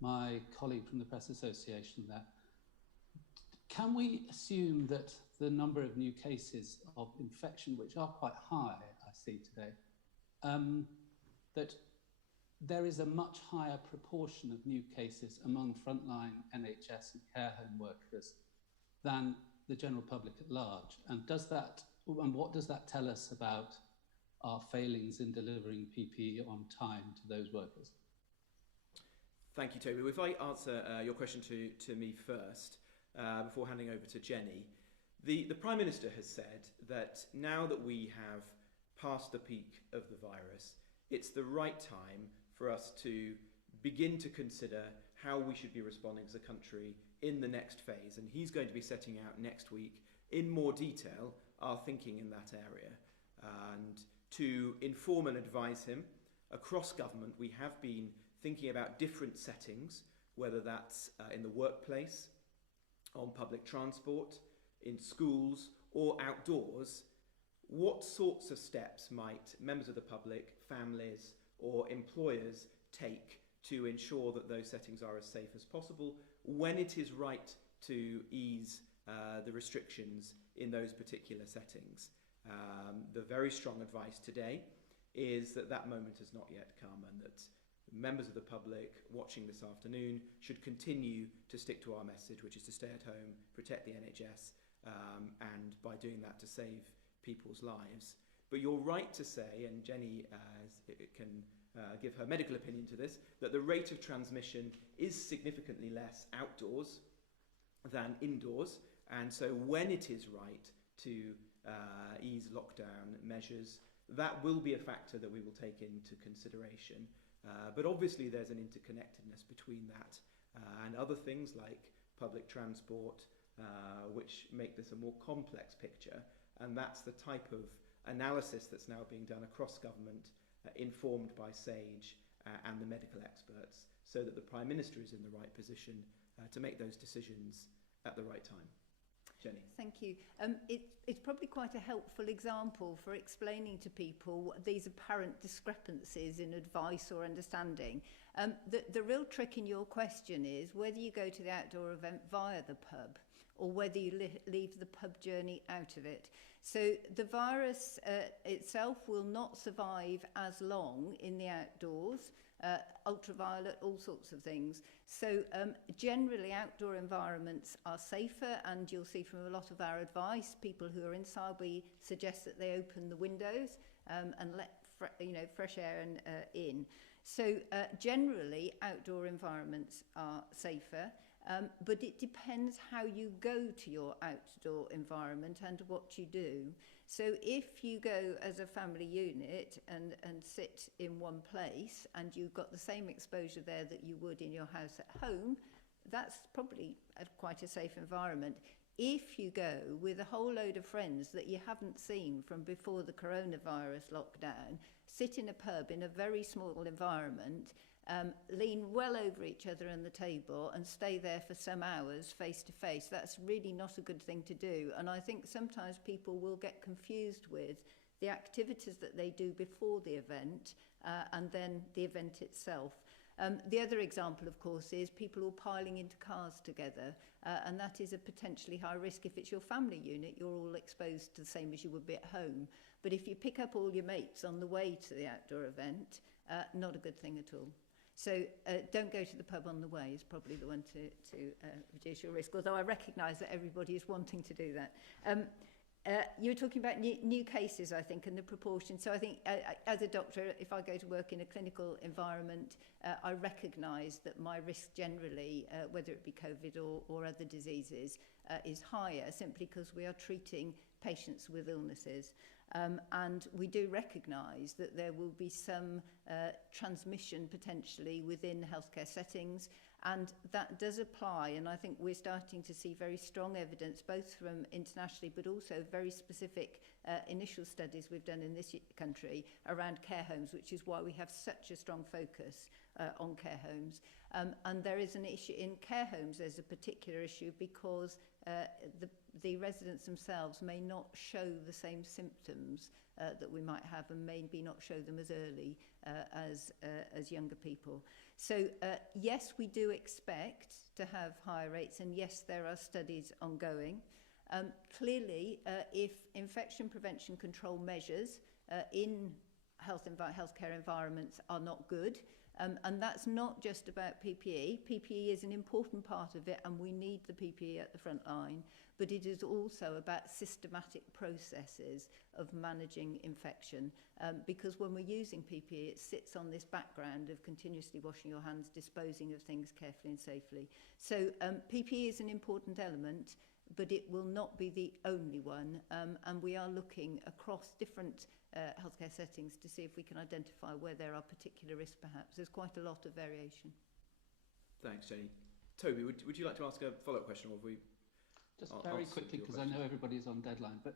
my colleague from the Press Association there. Can we assume that the number of new cases of infection, which are quite high, I see today, that there is a much higher proportion of new cases among frontline NHS and care home workers than the general public at large? And what does that tell us about our failings in delivering PPE on time to those workers? Thank you, Toby. If I answer your question to me first, before handing over to Jenny, the Prime Minister has said that now that we have passed the peak of the virus, it's the right time for us to begin to consider how we should be responding as a country in the next phase. And he's going to be setting out next week in more detail our thinking in that area. And to inform and advise him, across government we have been thinking about different settings, whether that's in the workplace, on public transport, in schools or outdoors. What sorts of steps might members of the public, families or employers take to ensure that those settings are as safe as possible when it is right to ease the restrictions in those particular settings? The very strong advice today is that that moment has not yet come, and that members of the public watching this afternoon should continue to stick to our message, which is to stay at home, protect the NHS, and by doing that to save people's lives. But you're right to say, and Jenny can give her medical opinion to this, that the rate of transmission is significantly less outdoors than indoors. And so when it is right to ease lockdown measures, that will be a factor that we will take into consideration. But obviously there's an interconnectedness between that and other things like public transport, which make this a more complex picture. And that's the type of analysis that's now being done across government, informed by SAGE and the medical experts, so that the Prime Minister is in the right position to make those decisions at the right time. Jenny. Thank you. It's probably quite a helpful example for explaining to people these apparent discrepancies in advice or understanding. The real trick in your question is whether you go to the outdoor event via the pub or whether you leave the pub journey out of it. So the virus itself will not survive as long in the outdoors, ultraviolet, all sorts of things. So generally outdoor environments are safer, and you'll see from a lot of our advice, people who are inside, we suggest that they open the windows and let fresh air in. So generally outdoor environments are safer. But it depends how you go to your outdoor environment and what you do. So if you go as a family unit and sit in one place and you've got the same exposure there that you would in your house at home, that's probably quite a safe environment. If you go with a whole load of friends that you haven't seen from before the coronavirus lockdown, sit in a pub in a very small environment, lean well over each other on the table and stay there for some hours face to face, that's really not a good thing to do. And I think sometimes people will get confused with the activities that they do before the event and then the event itself. The other example, of course, is people all piling into cars together, and that is a potentially high risk. If it's your family unit, you're all exposed to the same as you would be at home. But if you pick up all your mates on the way to the outdoor event, not a good thing at all. So don't go to the pub on the way is probably the one to reduce your risk, although I recognise that everybody is wanting to do that. You were talking about new cases, I think, and the proportion. So I think as a doctor, if I go to work in a clinical environment, I recognise that my risk generally, whether it be COVID or other diseases, is higher simply because we are treating patients with illnesses. And we do recognise that there will be some transmission potentially within healthcare settings, And that does apply, and I think we're starting to see very strong evidence, both from internationally, but also very specific initial studies we've done in this country around care homes, which is why we have such a strong focus on care homes. And there is an issue in care homes, there's a particular issue because the residents themselves may not show the same symptoms that we might have, and maybe not show them as early as younger people. So yes, we do expect to have higher rates, and yes, there are studies ongoing. Clearly, if infection prevention control measures in healthcare environments are not good, and that's not just about PPE. PPE is an important part of it, and we need the PPE at the front line, but it is also about systematic processes of managing infection, because when we're using PPE, it sits on this background of continuously washing your hands, disposing of things carefully and safely. So PPE is an important element, but it will not be the only one, and we are looking across different healthcare settings to see if we can identify where there are particular risks perhaps. There's quite a lot of variation. Thanks, Jenny. Toby, would you like to ask a follow-up question, or have we... Just very quickly, because I know everybody's on deadline, but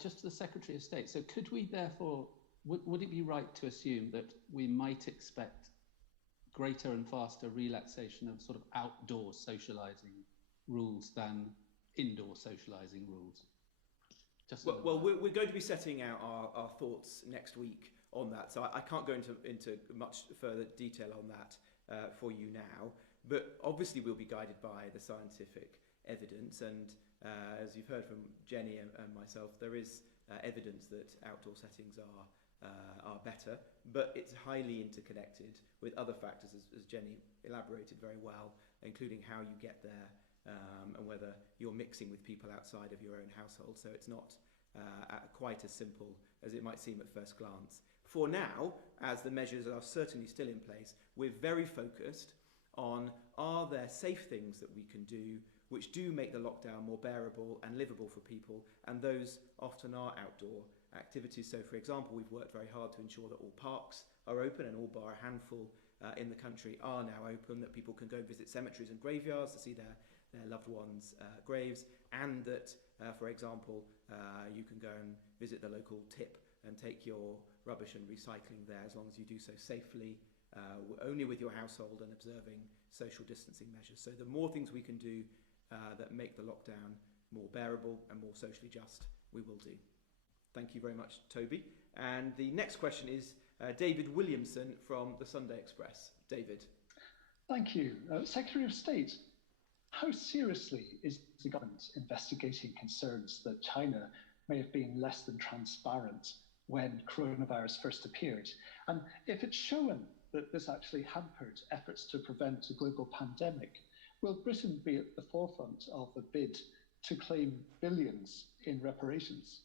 just to the Secretary of State, so could we therefore, would it be right to assume that we might expect greater and faster relaxation of sort of outdoor socialising rules than indoor socialising rules? Well, we're going to be setting out our thoughts next week on that, so I can't go into much further detail on that for you now, but obviously we'll be guided by the scientific evidence, and as you've heard from Jenny and myself, there is evidence that outdoor settings are better, but it's highly interconnected with other factors, as Jenny elaborated very well, including how you get there, and whether you're mixing with people outside of your own household. So it's not quite as simple as it might seem at first glance. For now, as the measures are certainly still in place, we're very focused on, are there safe things that we can do which do make the lockdown more bearable and livable for people, and those often are outdoor activities. So, for example, we've worked very hard to ensure that all parks are open, and all bar a handful in the country are now open, that people can go visit cemeteries and graveyards to see their loved ones' graves, and that, for example, you can go and visit the local tip and take your rubbish and recycling there, as long as you do so safely, only with your household and observing social distancing measures. So the more things we can do that make the lockdown more bearable and more socially just, we will do. Thank you very much, Toby. And the next question is David Williamson from the Sunday Express. David. Thank you. Secretary of State, how seriously is the government investigating concerns that China may have been less than transparent when coronavirus first appeared? And if it's shown that this actually hampered efforts to prevent a global pandemic, will Britain be at the forefront of a bid to claim billions in reparations?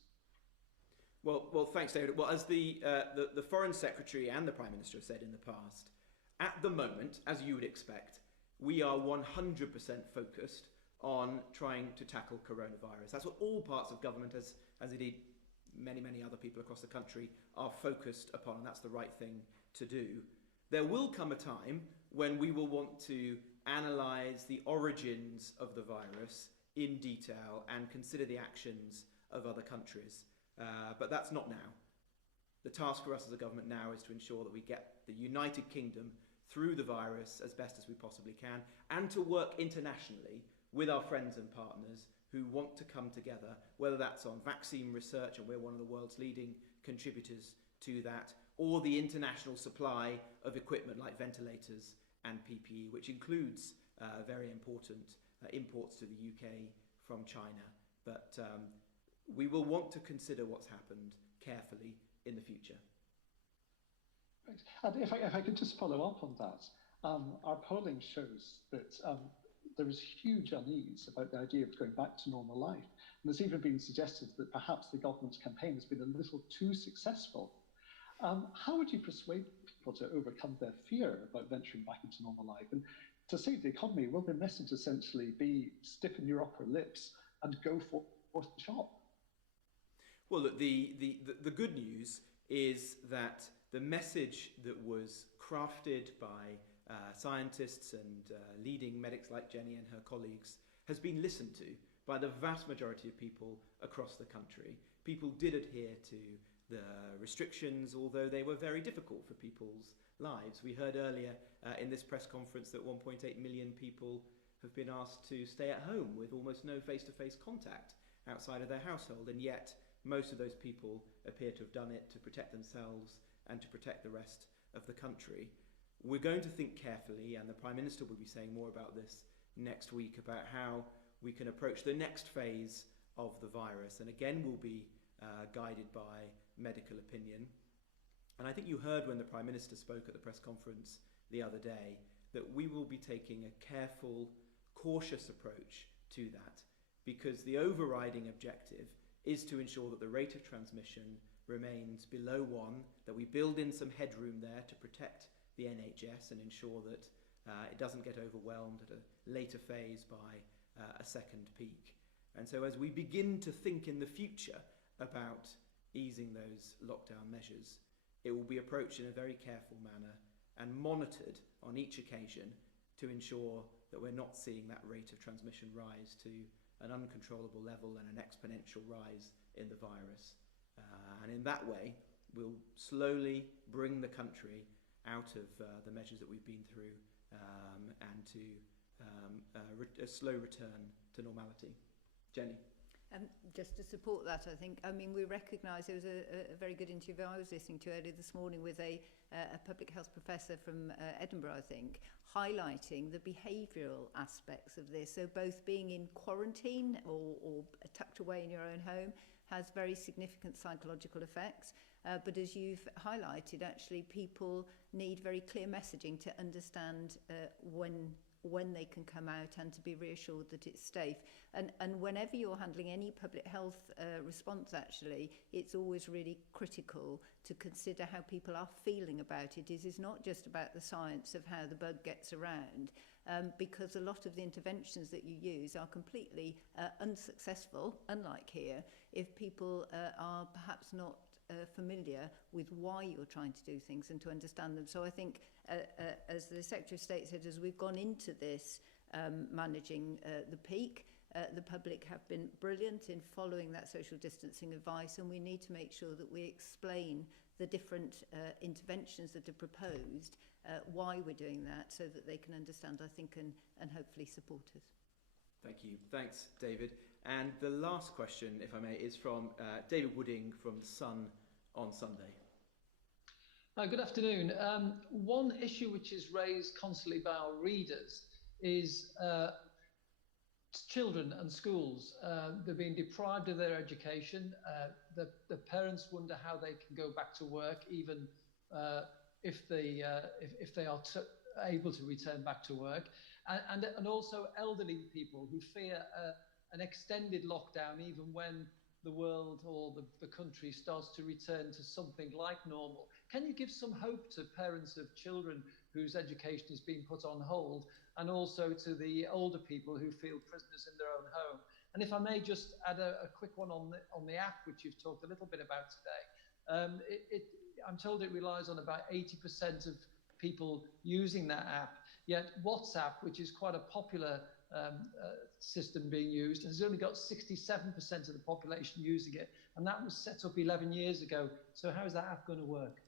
Well, thanks, David. Well, as the Foreign Secretary and the Prime Minister have said in the past, at the moment, as you would expect, we are 100% focused on trying to tackle coronavirus. That's what all parts of government, as indeed many other people across the country, are focused upon, and that's the right thing to do. There will come a time when we will want to analyse the origins of the virus in detail and consider the actions of other countries. But that's not now. The task for us as a government now is to ensure that we get the United Kingdom through the virus as best as we possibly can, and to work internationally with our friends and partners who want to come together, whether that's on vaccine research, and we're one of the world's leading contributors to that, or the international supply of equipment like ventilators and PPE, which includes very important imports to the UK from China. But we will want to consider what's happened carefully in the future. Right. And if I could just follow up on that, our polling shows that there is huge unease about the idea of going back to normal life. And there's even been suggested that perhaps the government's campaign has been a little too successful. How would you persuade people to overcome their fear about venturing back into normal life? And to save the economy, will the message essentially be stiffen your upper lips and go forth to shop? Well, look, the good news is that the message that was crafted by scientists and leading medics like Jenny and her colleagues has been listened to by the vast majority of people across the country. People did adhere to the restrictions, although they were very difficult for people's lives. We heard earlier in this press conference that 1.8 million people have been asked to stay at home with almost no face-to-face contact outside of their household, and yet most of those people appear to have done it to protect themselves and to protect the rest of the country. We're going to think carefully, and the Prime Minister will be saying more about this next week, about how we can approach the next phase of the virus, and again we'll be guided by medical opinion. And I think you heard when the Prime Minister spoke at the press conference the other day that we will be taking a careful, cautious approach to that, because the overriding objective is to ensure that the rate of transmission remains below 1, that we build in some headroom there to protect the NHS and ensure that it doesn't get overwhelmed at a later phase by a second peak. And so as we begin to think in the future about easing those lockdown measures, it will be approached in a very careful manner and monitored on each occasion to ensure that we're not seeing that rate of transmission rise to an uncontrollable level and an exponential rise in the virus. And in that way, we'll slowly bring the country out of the measures that we've been through and to a slow return to normality. Jenny? Just to support that, I think, we recognise there was a very good interview I was listening to earlier this morning with a public health professor from Edinburgh, I think, highlighting the behavioural aspects of this. So both being in quarantine or tucked away in your own home has very significant psychological effects. But as you've highlighted, actually, people need very clear messaging to understand when they can come out and to be reassured that it's safe. And whenever you're handling any public health response, actually, it's always really critical to consider how people are feeling about it. It is not just about the science of how the bug gets around, because a lot of the interventions that you use are completely unsuccessful, unlike here, if people are perhaps not familiar with why you're trying to do things and to understand them. So I think, as the Secretary of State said, as we've gone into this managing the peak, the public have been brilliant in following that social distancing advice, and we need to make sure that we explain the different interventions that are proposed, why we're doing that, so that they can understand, I think, and hopefully support us. Thank you. Thanks, David. And the last question, if I may, is from David Wooding from The Sun on Sunday. Good afternoon. One issue which is raised constantly by our readers is children and schools. They're being deprived of their education. The parents wonder how they can go back to work, even if they are able to return back to work. And also elderly people who fear an extended lockdown, even when the world or the country starts to return to something like normal. Can you give some hope to parents of children whose education is being put on hold, and also to the older people who feel prisoners in their own home? And if I may just add a quick one on the app, which you've talked a little bit about today. I'm told it relies on about 80% of people using that app, yet WhatsApp, which is quite a popular system being used, has only got 67% of the population using it, and that was set up 11 years ago. So how is that app going to work?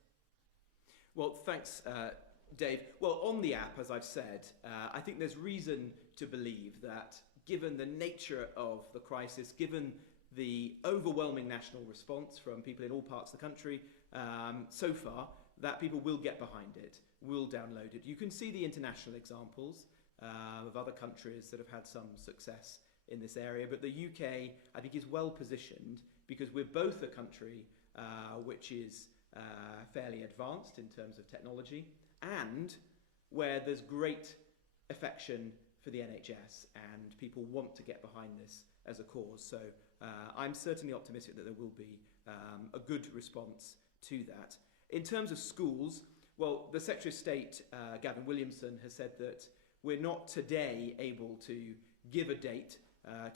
Well, thanks, Dave. Well, on the app, as I've said, I think there's reason to believe that given the nature of the crisis, given the overwhelming national response from people in all parts of the country so far, that people will get behind it, will download it. You can see the international examples of other countries that have had some success in this area, but the UK, I think, is well positioned because we're both a country which is fairly advanced in terms of technology, and where there's great affection for the NHS and people want to get behind this as a cause. So I'm certainly optimistic that there will be a good response to that. In terms of schools, well, the Secretary of State, Gavin Williamson, has said that we're not today able to give a date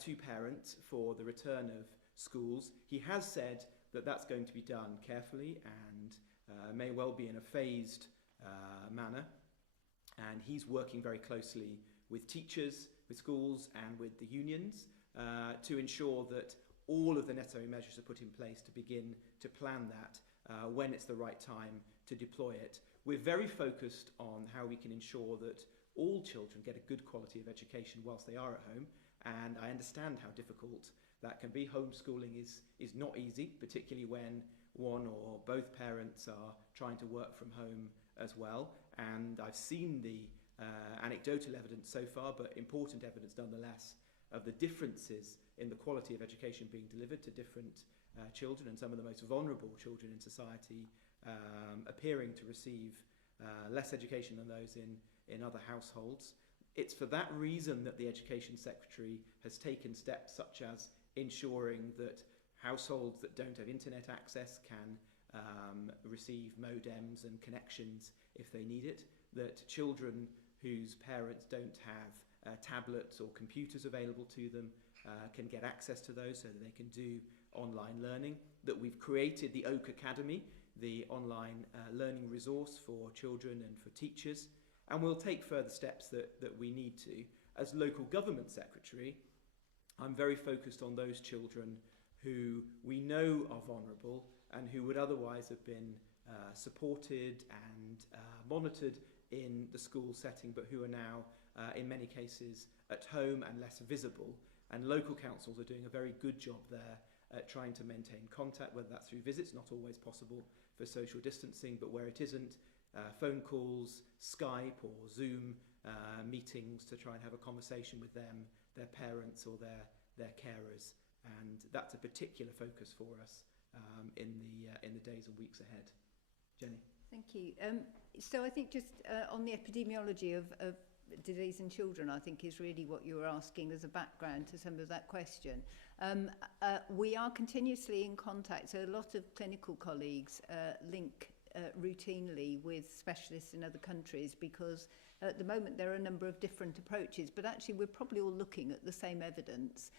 to parents for the return of schools. He has said that that's going to be done carefully and may well be in a phased manner. And he's working very closely with teachers, with schools and with the unions to ensure that all of the necessary measures are put in place to begin to plan that when it's the right time to deploy it. We're very focused on how we can ensure that all children get a good quality of education whilst they are at home, and I understand how difficult that can be. Homeschooling is not easy, particularly when one or both parents are trying to work from home as well, and I've seen the anecdotal evidence so far, but important evidence nonetheless, of the differences in the quality of education being delivered to different children, and some of the most vulnerable children in society appearing to receive less education than those in other households. It's for that reason that the Education Secretary has taken steps such as ensuring that households that don't have internet access can receive modems and connections if they need it, that children whose parents don't have tablets or computers available to them can get access to those so that they can do online learning, that we've created the Oak Academy, the online learning resource for children and for teachers, and we'll take further steps that we need to. As Local Government Secretary, I'm very focused on those children who we know are vulnerable and who would otherwise have been supported and monitored in the school setting, but who are now, in many cases, at home and less visible. And local councils are doing a very good job there at trying to maintain contact, whether that's through visits, not always possible for social distancing, but where it isn't, phone calls, Skype or Zoom meetings to try and have a conversation with them, their parents or their carers. And that's a particular focus for us in the days and weeks ahead. Jenny. Thank you. So I think just on the epidemiology of disease in children, I think is really what you were asking as a background to some of that question. We are continuously in contact, so a lot of clinical colleagues link routinely with specialists in other countries, because at the moment there are a number of different approaches, but actually we're probably all looking at the same evidence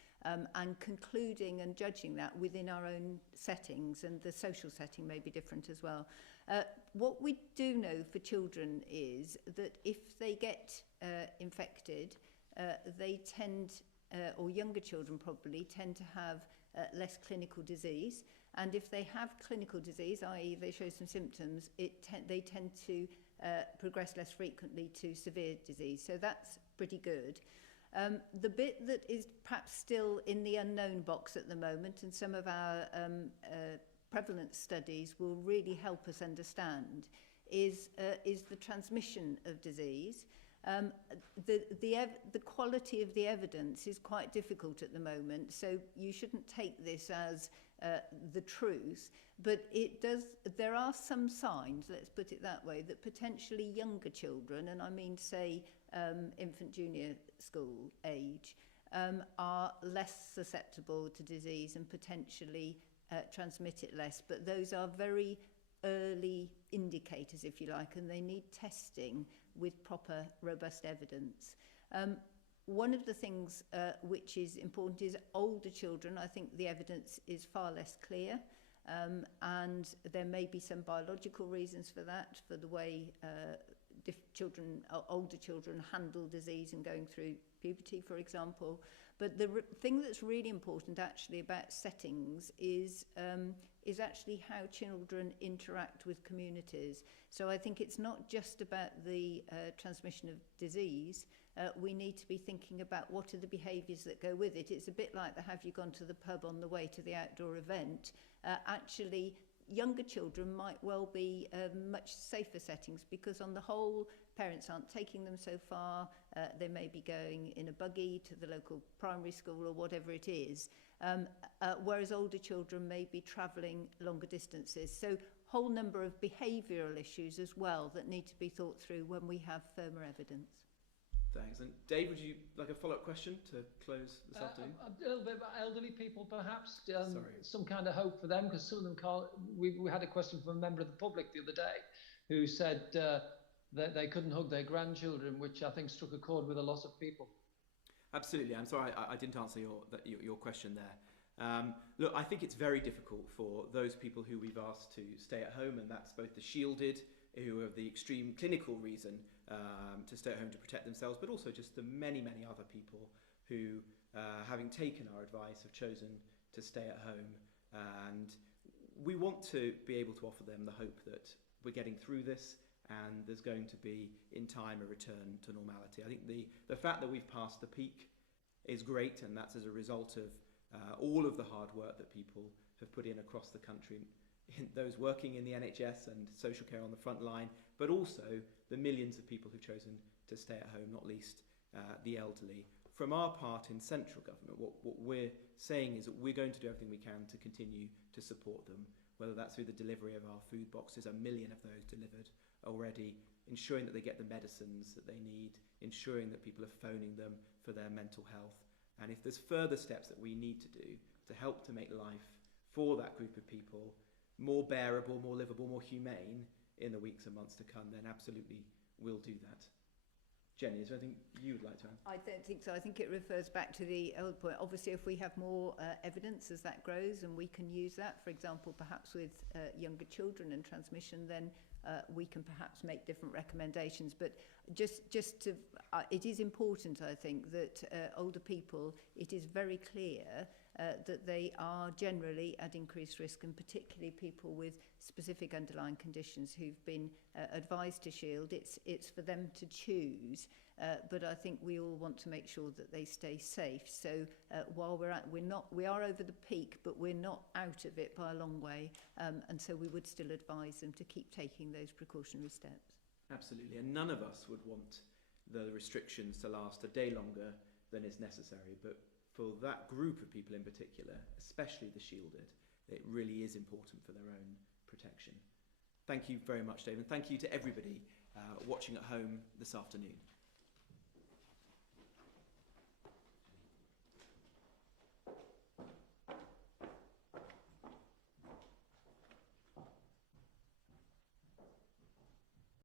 and concluding and judging that within our own settings, and the social setting may be different as well. What we do know for children is that if they get infected, they tend, or younger children probably, tend to have less clinical disease. And if they have clinical disease, i.e. they show some symptoms, they tend to progress less frequently to severe disease. So that's pretty good. The bit that is perhaps still in the unknown box at the moment, and some of our prevalence studies will really help us understand, is the transmission of disease. The quality of the evidence is quite difficult at the moment, so you shouldn't take this as the truth, but there are some signs, let's put it that way, that potentially younger children, and I mean say infant junior school age, are less susceptible to disease and potentially transmit it less, but those are very early indicators, if you like, and they need testing with proper, robust evidence. One of the things which is important is older children. I think the evidence is far less clear, and there may be some biological reasons for that, for the way older children handle disease and going through puberty, for example. But the thing that's really important actually about settings is actually how children interact with communities. So I think it's not just about the transmission of disease. We need to be thinking about what are the behaviours that go with it. It's a bit like the have you gone to the pub on the way to the outdoor event. Actually, younger children might well be much safer settings, because on the whole, parents aren't taking them so far. They may be going in a buggy to the local primary school or whatever it is, whereas older children may be travelling longer distances. So whole number of behavioural issues as well that need to be thought through when we have firmer evidence. Thanks. And Dave, would you like a follow-up question to close this afternoon? A little bit about elderly people, perhaps. Some kind of hope for them, because some of them can't. We had a question from a member of the public the other day who said that they couldn't hug their grandchildren, which I think struck a chord with a lot of people. Absolutely. I'm sorry I didn't answer your question there. Look, I think it's very difficult for those people who we've asked to stay at home, and that's both the shielded who have the extreme clinical reason to stay at home to protect themselves, but also just the many, many other people who, having taken our advice, have chosen to stay at home. And we want to be able to offer them the hope that we're getting through this and there's going to be, in time, a return to normality. I think the fact that we've passed the peak is great, and that's as a result of all of the hard work that people have put in across the country, those working in the NHS and social care on the front line, but also the millions of people who've chosen to stay at home, not least the elderly. From our part in central government, what we're saying is that we're going to do everything we can to continue to support them, whether that's through the delivery of our food boxes, 1 million of those delivered already, ensuring that they get the medicines that they need, ensuring that people are phoning them for their mental health. And if there's further steps that we need to do to help to make life for that group of people more bearable, more livable, more humane in the weeks and months to come, then absolutely we'll do that. Jenny, is there anything you would like to add? I don't think so. I think it refers back to the old point. Obviously, if we have more evidence as that grows and we can use that, for example, perhaps with younger children and transmission, then we can perhaps make different recommendations. But just to, it is important, I think, that older people, it is very clear that they are generally at increased risk, and particularly people with specific underlying conditions who've been advised to shield. It's for them to choose, but I think we all want to make sure that they stay safe. So while we are over the peak, but we're not out of it by a long way, and so we would still advise them to keep taking those precautionary steps. Absolutely, and none of us would want the restrictions to last a day longer than is necessary, but for that group of people in particular, especially the shielded, it really is important for their own protection. Thank you very much, Dave, and thank you to everybody watching at home this afternoon.